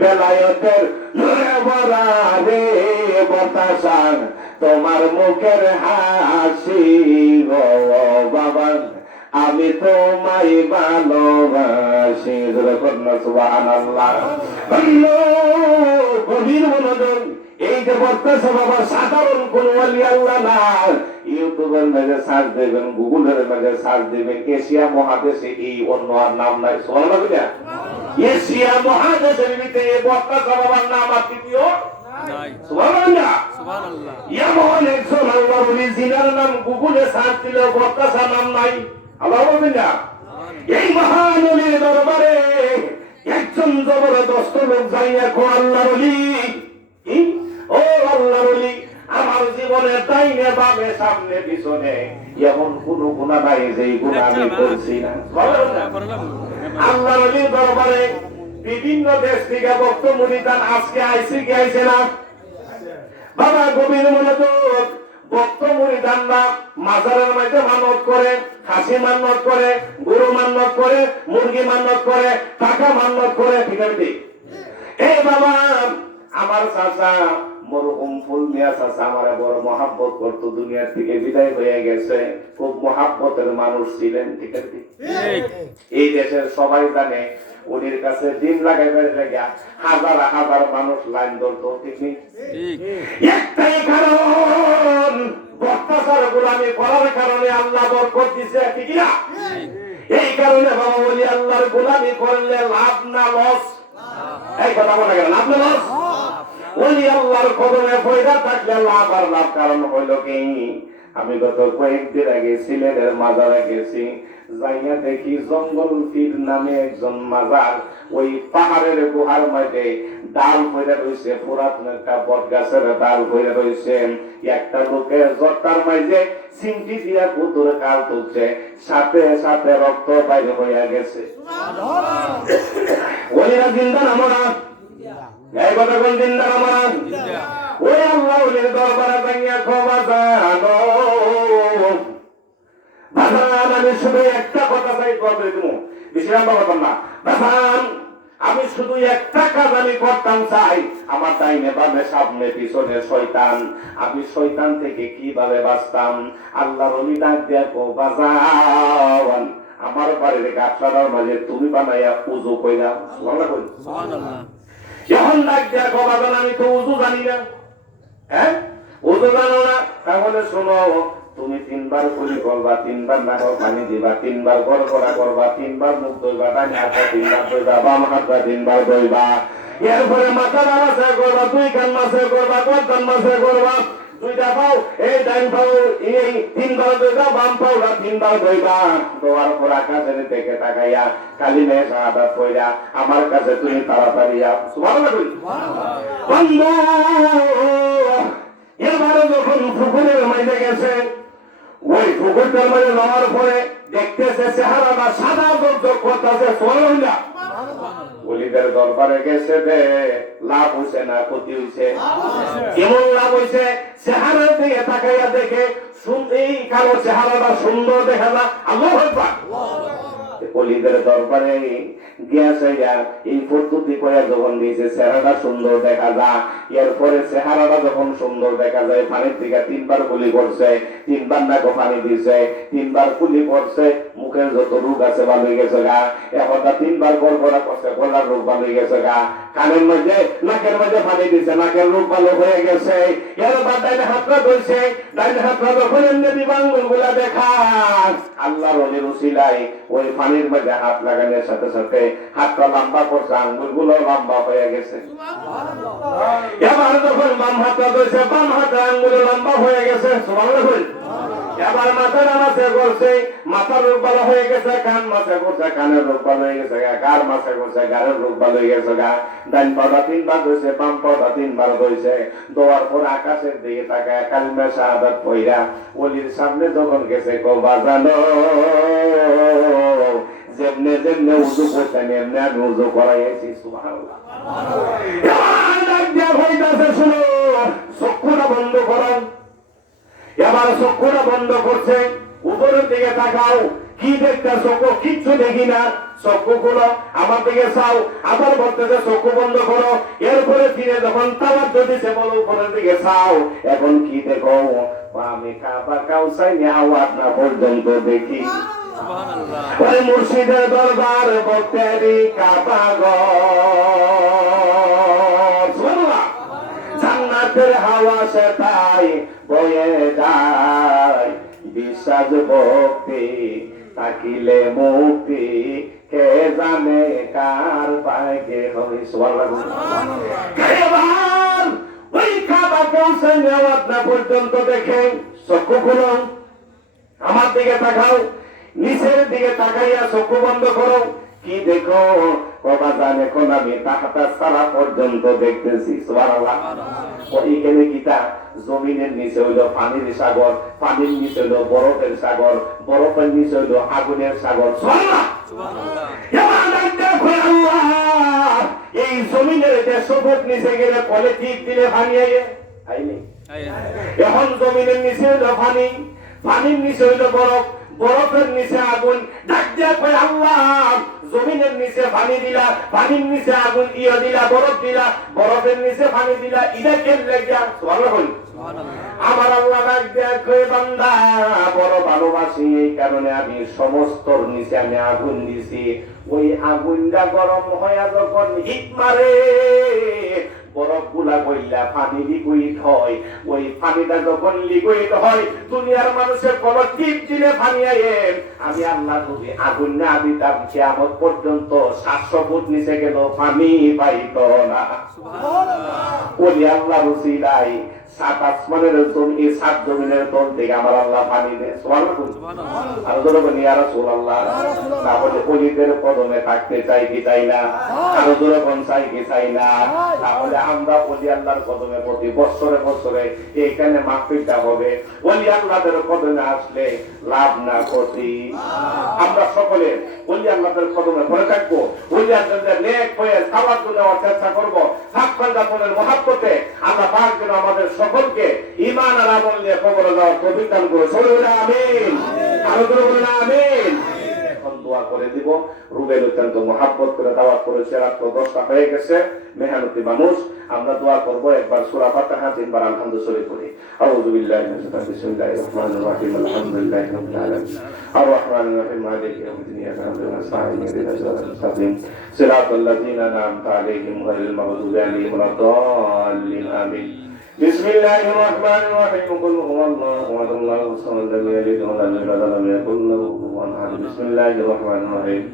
বেলায়েতের নূরে ভরা রে বাতাসা তোমার মুখের হাসি গো বাবা আমি তোমায় ভালোবাসি। কন্যা সুবহানাল্লাহ। গভীর মনোযোগ। এই যে বর্তমানে বাবা সাধারণ কোন ওয়ালি আল্লাহ না, ইউটিউবের মাঝে সার্চ দেবেন, গুগলের মাঝে সার্চ দেবেন, এশিয়া মহাদেশে এই অন্য আর নাম নাই। সুবহানাল্লাহ। এশিয়া মহাদেশের ভিতরে বর্তমানে বাবার নাম আর দ্বিতীয় নাই। সুবহানাল্লাহ সুবহানাল্লাহ। এমন একজন আল্লাহর ওলি জিনার নাম গুগলে সার্চ দিলে বর্তমানে নাম নাই। আল্লাহ বলবেন না এই মহান ওলির দরবারে একজন জবরদস্ত লোক যাইয়া কো আল্লাহর ওলি ও আল্লাহর ওলি আমার জীবনে ডাইনে বামে সামনে পিছনে এমন কোন গুনাহ নাই যেই গুনাহ আমি করছি না। আল্লাহর ওলির দরবারে বিভিন্ন দেশ থেকে ভক্ত মুরিদান আজকে আইসি কি আইছে না বাবা গভীর মনোযোগ ভক্ত মুরিদানরা মাজারের মধ্যে মানত করে খাসি মানত করে গরু মানত করে মুরগি মানত করে টাকা মানত করে ঠিক আছে এই বাবা আমার চাচা মরহুম ফুল মিয়া চাচা আমারে বড় মহাব্বত করতো দুনিয়ার থেকে বিদায় হয়ে গেছে খুব মহাব্বতের মানুষ ছিলেন ঠিক আছে এই দেশের সবাই জানে উনির কাছে দিন লাগাইবার জায়গা হাজার হাজার মানুষ লাইন ধরতো ঠিক নেই একটাই কারণ অত্যাচার গোলামি করার কারণে আল্লাহ বরকত দিছে ঠিক না এই কারণে বাবা বলি আল্লাহর গোলামি করলে লাভ না লস এই কথা বলা গেল লাভ না লস ওলি আল্লাহর কদমে পয়দা থাকলে লাভ আর লাভ কারণ হইল কি আমি গত কয়েকদিন আগে সিলেটের মাজারে গেছি যাইয়া দেখি জঙ্গল পীর নামে একজন মাজার ওই পাহাড়ের গুহার মধ্যে ডাল পড়ে রয়েছে পুরাতন একটা বট গাছের ডাল পড়ে রয়েছে একটা লোকের জটার মাঝে সিমটি দিয়া কুতুর কাল তুলছে সাথে সাথে রক্ত বাইরে হইয়া গেছে ওইরা জিন্দা আমরা এই কথা কোন জিন্দা আমরা ওই আল্লাহ ওলির দরবারে যাইয়া ক্ষমা জানো আমি শুধু একটা কথা চাই করবে তুমি বিশ্রাম করতাম না আমি শুধু একটা কাজ আমি করতাম চাই আমার ডাইনে বামে সামনে পিছনে শয়তান আমি শয়তান থেকে কিভাবে বাঁচতাম আল্লাহর ওলি ডাক দিয়া কো বাজাওয়ান আমার বাড়ির গাছটার মাঝে তুমি বানাইয়া উযু কইরা সুবহানাল্লাহ যখন ডাক দিয়া কো বাজান আমি তো উযু জানি না হ্যাঁ উযু জানো না তাহলে শোনো তুমি তিনবার কুলি করবা তিনবার নাক পানি দিবা তিনবার গড়গড়া করবা তিনবার মুখ ধুইবা ডান হাতটা তিনবার ধুইবা বাম হাতটা তিনবার ধুইবা এরপরে মাথা নামাজে করবা দুই কান মাসে করবা গর্দন মাসে করবা দুইটা পাও এই ডান পাও এই তিনবার ধুইবা বাম পাওটা তিনবার ধুইবা দোয়ার পর আকাশের দিকে তাকাইয়া কালিমে শাহাদাত কইরা আমার কাছে তুমি তাড়াতাড়ি আও সুবহানাল্লাহ বন্ধু এবারে যখন পুকুরের মাঝে গেছে ওই পুকুরটার মাঝে যাওয়ার পরে দেখতেছে চেহারাটা সাদা জগজগ করতেছে সোনালিয়া ওলিদের দরবারে গেছে দে লাভ হইছে না ক্ষতি হইছে কেমন লাভ হইছে চেহারার দিকে তাকাইয়া দেখে এই কালো চেহারাটা সুন্দর দেখা যায় আল্লাহু আকবার ওলিদের দরবারে গিয়েছে এই পদ্ধতি করে যখন দিয়েছে চেহারাটা সুন্দর দেখা যায় এরপরে চেহারাটা যখন সুন্দর দেখা যায় পানির দিকে তিনবার কুলি করছে তিনবার নাকে পানি দিয়েছে তিনবার কুলি করছে মুখের যত রোগ আছে ভালো হয়ে গেছে গা এখনটা তিনবার গড়গড়া করছে গলার রোগ ভালো হয়ে গেছে গা কানের মধ্যে নাকের মধ্যে পানি দিয়েছে নাকের রোগ ভালো হয়ে গেছে এরপর ডাইনে হাতটা ধরছে ডাইনে হাতটা যখন এমনি দিবাঙ্গুল গুলা দেখা আল্লাহর ওলির উসিলায় ওই পানির মধ্যে হাত লাগানোর সাথে সাথে হাতটা লম্বা করছে আঙ্গুল গুলো লম্বা হয়ে গেছে এবার যখন বাম হাতটা ধরছে বাম হাতে আঙ্গুল লম্বা হয়ে গেছে সুবহানাল্লাহ এবার মাথা নামাজে করছে মাথার রোগ ভালো হয়ে গেছে কান মাসে করছে কানের রোগ ভালো হয়ে গেছে গার মাসে করছে গারের রোগ ভালো হয়ে গেছে গা ডান পাটা তিনবার ধরছে বাম পাটা তিনবার ধরছে দোয়ার পর আকাশের দিকে তাকায় কালিমা শাহাদাত পড়া ওলির সামনে যখন গেছে কবা জানো যেমনে যেমনে উযু করতেন এমনি আমি উযু করাইছি সুবহানাল্লাহ শুনো চক্ষুটা বন্ধ করেন এবার চক্ষুটা বন্ধ করছে উপরের দিকে তাকাও কি দেখতে চক্ষু কিচ্ছু দেখি না চক্ষু খুলো আমার দিকে চাও আবার বলতেছে চক্ষু বন্ধ করো এরপরে ফিরে যখন তাওয়াজ্জুহ দিছে বলো উপরের দিকে চাও এখন কি দেখো আমি কাবা কাউসাই আওয়াজ না পর্যন্ত দেখি সুবহানাল্লাহ ওই মুর্শিদের দরবার বক্তেরি কাবা গো সুবহানাল্লাহ জান্নাতের হাওয়া সেটাই বয়ে যায় বিশ্বাস ভক্তি থাকিলে মুক্তি কে জানে কার পায়কে হবে সুবহানাল্লাহ ওই কাবা কাউসাই আওয়াজ না পর্যন্ত দেখে চক্ষু খুলো আমার দিকে তাকাও নিচের দিকে তাকাইয়া চক্ষু বন্ধ করো কি দেখো কবা জানে কোন আমি তাহাটা সারা পর্যন্ত দেখতেছি সুবহানাল্লাহ ওইখানে কিটা জমিনের নিচে হইলো পানির সাগর পানির নিচে হইলো বরফের সাগর বরফের নিচে হইলো আগুনের সাগর সুবহানাল্লাহ সুবহানাল্লাহ এই জমিনের 150 ফুট নিচে গেলে কলে টিপ দিলে পানি আইনি এখন জমিনের নিচে হইল পানি, পানির নিচে হইল বরফ, বরফের নিচে আগুন। ডাক দিয়া কয় আল্লাহ, জমিনের নিচে পানি দিলা, পানির নিচে আগুন দিলা, বরফ দিলা, বরফের নিচে পানি দিলা, এটা কেন লাগিয়া? সুবহানাল্লাহ। আমার আল্লাহ ডাক দিয়া কয় বান্দা, বড় ভালোবাসি, এই কারণে আমি সমস্তর নিচে আমি আগুন দিছি। ওই আগুনটা গরম হয়ে যখন হিট মারে, বরফ গুলা গইলা পানি লিকুইড হয়। ওই পানিটা যখন লিকুইড হয়, দুনিয়ার মানুষের কোন টিপ দিলে পানি আয়ে, আমি আল্লাহ যদি আগুন না দিতাম, কিয়ামত পর্যন্ত 700 ফুট নিচে গেল পানি পাইত না। ওলি আল্লাহ রসিলাই 7 আসমানের জমি, 7 জমিনের তল থেকে আমার আল্লাহ পানি দেয়। সুবহানাল্লাহ। আর জোরে বলি ইয়া রাসূলুল্লাহ। তাহলে ওলিদের কদমে থাকতে চাই কি চাই না? আর জোরে কোন চাই কি চাই না? তাহলে আমরা ওলি আল্লাহর কদমে প্রতি বছরে বছরে এখানে মাহফিলটা হবে। ওলি আল্লাহদের কদমে আসলে লাভ না ক্ষতি। আমরা সকলে ওলি আল্লাহদের কদমে পড়ে থাকবো, ওলি আল্লাহদের নেক হয়ে সাওয়াব নেওয়ার চেষ্টা করবো। হাক্কান রাসূলের মহব্বতে আল্লাহ পাক যেন আমাদের সকলকে ঈমান আর আমল নিয়ে কবরে যাওয়ার তৌফিক দান করুন। সকলে আমিন। আরো জোরে বলুন আমিন। এখন দোয়া করে দিব। রুবেল অত্যন্ত মহব্বত করে দাওয়াত করেছে, রাত 10টা হয়ে গেছে, মেহনতি মানুষ। আমরা দোয়া করব, একবার সূরা ফাতিহা, 3 বার আলহামদুলিল্লাহ পড়ি। আউযু বিল্লাহি মিনাশ শাইতানির রাজিম। বিসমিল্লাহির রহমানির রহিম। আলহামদুলিল্লাহি রাব্বিল আলামিন। আর রহমানির রহিম। মালিকি ইয়াউমিদ্দিন। ইyyaka na'budu wa iyyaka nasta'in। ইহদিনাস সিরাতাল মুস্তাকিম। সিরাতাল লাযিনা আন'আমতা আলাইহিম গহাইরিল মাগদুবি আলাইহিম ওয়ালাদ-দাল্লিন। আমিন। বিসমিল্লাহির রহমানির রহিম। কুল হুয়াল্লাহু আহাদ, আল্লাহুস সামাদ, লাম ইয়ালিদ ওয়া লাম ইউলাদ ওয়া লাম ইয়াকুল লাহু কুফুওয়ান আহাদ। বিসমিল্লাহির রহমানির রহিম।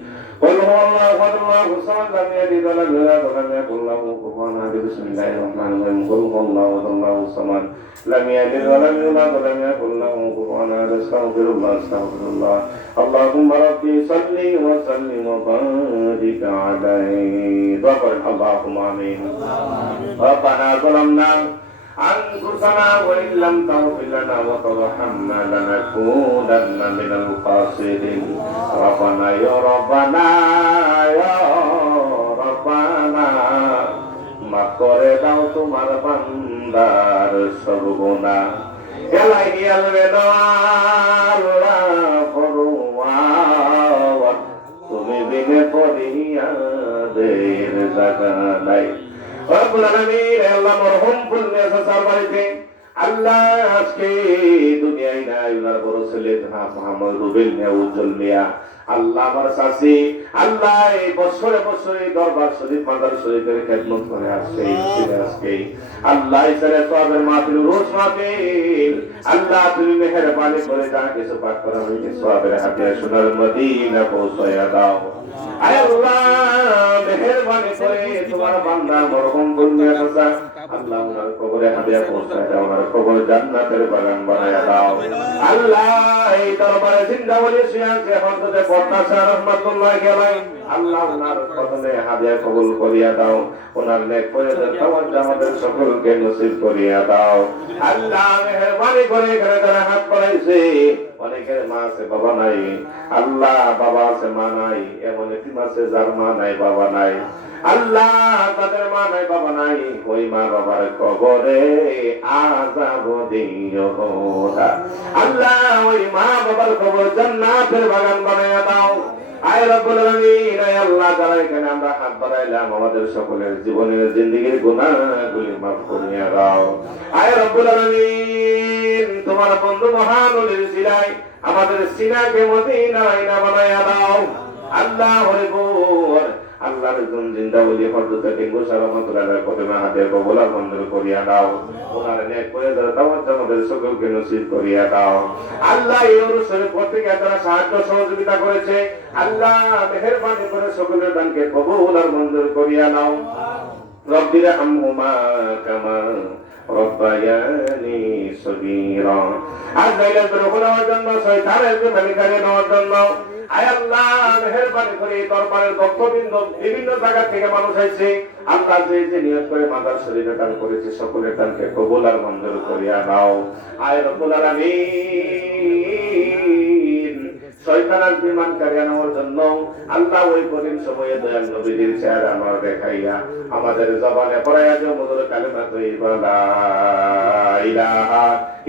কুল হুয়াল্লাহু আহাদ, আল্লাহুস সামাদ, লাম ইয়ালিদ ওয়া লাম ইউলাদ ওয়া লাম ইয়াকুল লাহু কুফুওয়ান আহাদ। বিসমিল্লাহির রহমানির রহিম। কুল হুয়াল্লাহু আহাদ, আল্লাহুস সামাদ, লাম ইয়ালিদ ওয়া লাম ইউলাদ ওয়া লাম ইয়াকুল লাহু কুফুওয়ান আহাদ। আস্তাগফিরুল্লাহ, আস্তাগফিরুল্লাহ। আল্লাহুম্মা রাব্বি সাল্লি ওয়া সাল্লিম ওয়া বারিক আলাইহি। দোয়া করেন আল্লাহুম্মা আমিন। রব্বানা যালামনা أنفسنا وإن لم تغفر لنا وترحمنا لنكونن من الخاسرين. ربنا يا ربنا يا ربنا মাফ করে দাও তোমার বান্দার সর্বনাশ। এলাহি আল্লাহ ফরওয়ার, তুমি বিনে ফরিয়াদের জায়গা নাই। রব্বুল আলামিন, আল্লাহ মরহুম ফুলনেসা স্যার বাড়িতে আল্লাহ আজকে দুনিয়ায় নাই, ওনার বড় ছেলে জনাব মোহাম্মদ রুবেল মিয়া, উজ্জ্বল মিয়া, আল্লাহ আমার শাসি, আল্লাহ এই বছরে বছরে দরবার শরীফ মাজার শরীফের খেদমত করে আসছে। আজকে আল্লাহ ইসরে সওয়াবের মাহফিল, রোজ মাহফিল, আল্লাহ তুমি মেহেরবানি করে যা কিছু পাক করা হয়েছে সওয়াবের হাদিয়া সোনার মদিনা পৌঁছায়া দাও। আয় আল্লাহ মেহেরবানি করে তোমার বান্দা মরহুম কন্যা কথা আল্লাহ ওনার কবরে হাদিয়া পৌঁছায় দাও, ওনার কবর জান্নাতের বাগান বানায়া দাও। আল্লাহ এই দরবারে জিন্দা বলি সিয়াছে হযরতে পদ্মাশাহ রাহমাতুল্লাহি আলাইহি, আল্লাহ ওনার কদমে হাদিয়া কবুল করিয়া দাও, ওনার নেক ফয়জের তাওয়াজ্জুহ আমাদের সকলকে নসিব করিয়া দাও। আল্লাহ মেহেরবানি করে এখানে যারা হাত বাড়াইছে, অনেকের মা আছে বাবা নাই, আল্লাহ বাবা আছে মা নাই, এমন এতিম আছে যার মা নাই বাবা নাই, আল্লাহ তাদের মা নাই বাবা নাই, ওই মা বাবার কবরে আযাব দিও না। আল্লাহ ওই মা বাবার কবর জান্নাতের বাগান বানায়া দাও। আয় রব্বুল আলামিন, আয় আল্লাহ, যারা এখানে আমরা হাত বাড়াইলাম আমাদের সকলের জীবনের জিন্দেগীর গুনাহগুলি মাফ করিয়া দাও। আয় রব্বুল আলামিন, তোমার বন্ধু মহান ওলির সিলাই আমাদের সিনাকে মদিনায় না বানায়া দাও। আল্লাহ হরে গোর আল্লাহর একজন জিন্দা ওলি হযরত টিঙ্গু সালামাতুল্লাহর কদমে হাতে কবুল মঞ্জুর করিয়া দাও, ওনার নেক করে যারা তাওয়াজ্জুহ আমাদের সকলকে নসিব করিয়া দাও। আল্লাহ এই অনুষ্ঠানে প্রত্যেকে যারা সাহায্য সহযোগিতা করেছে, আল্লাহ মেহেরবানি করে সকলের দানকে কবুল আর মঞ্জুর করিয়া নাও। রব্বির হামহুমা কামা রব্বায়ানি সগীরা। আজ লাইলাতুল কদরের জন্য শয়তানের মালিকারে নেওয়ার জন্য আয় আল্লাহ মেহেরবানি করে দরবারের ভক্তবৃন্দ বিভিন্ন জায়গা থেকে মানুষ আইছে, আল্লাহ যে যে নিয়ত করে মাজার শরীফে দান করেছে সকলের দানকে কবুল আর মঞ্জুর করিয়া নাও। আয় রব্বুল আলামিন, শয়তানের বিমানকারী আনার জন্য আল্লাহ ওই কঠিন সময়ে দয়াল নবীর চেহারা আমার দেখাইয়া আমাদের জবানে পড়াইয়া যে মধুর কালিমা তৈবা লা ইলাহা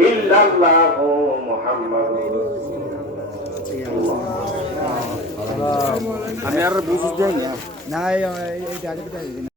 ইল্লাল্লাহু মুহাম্মাদুর রাসূলুল্লাহ। আমি আর বুঝতে না এই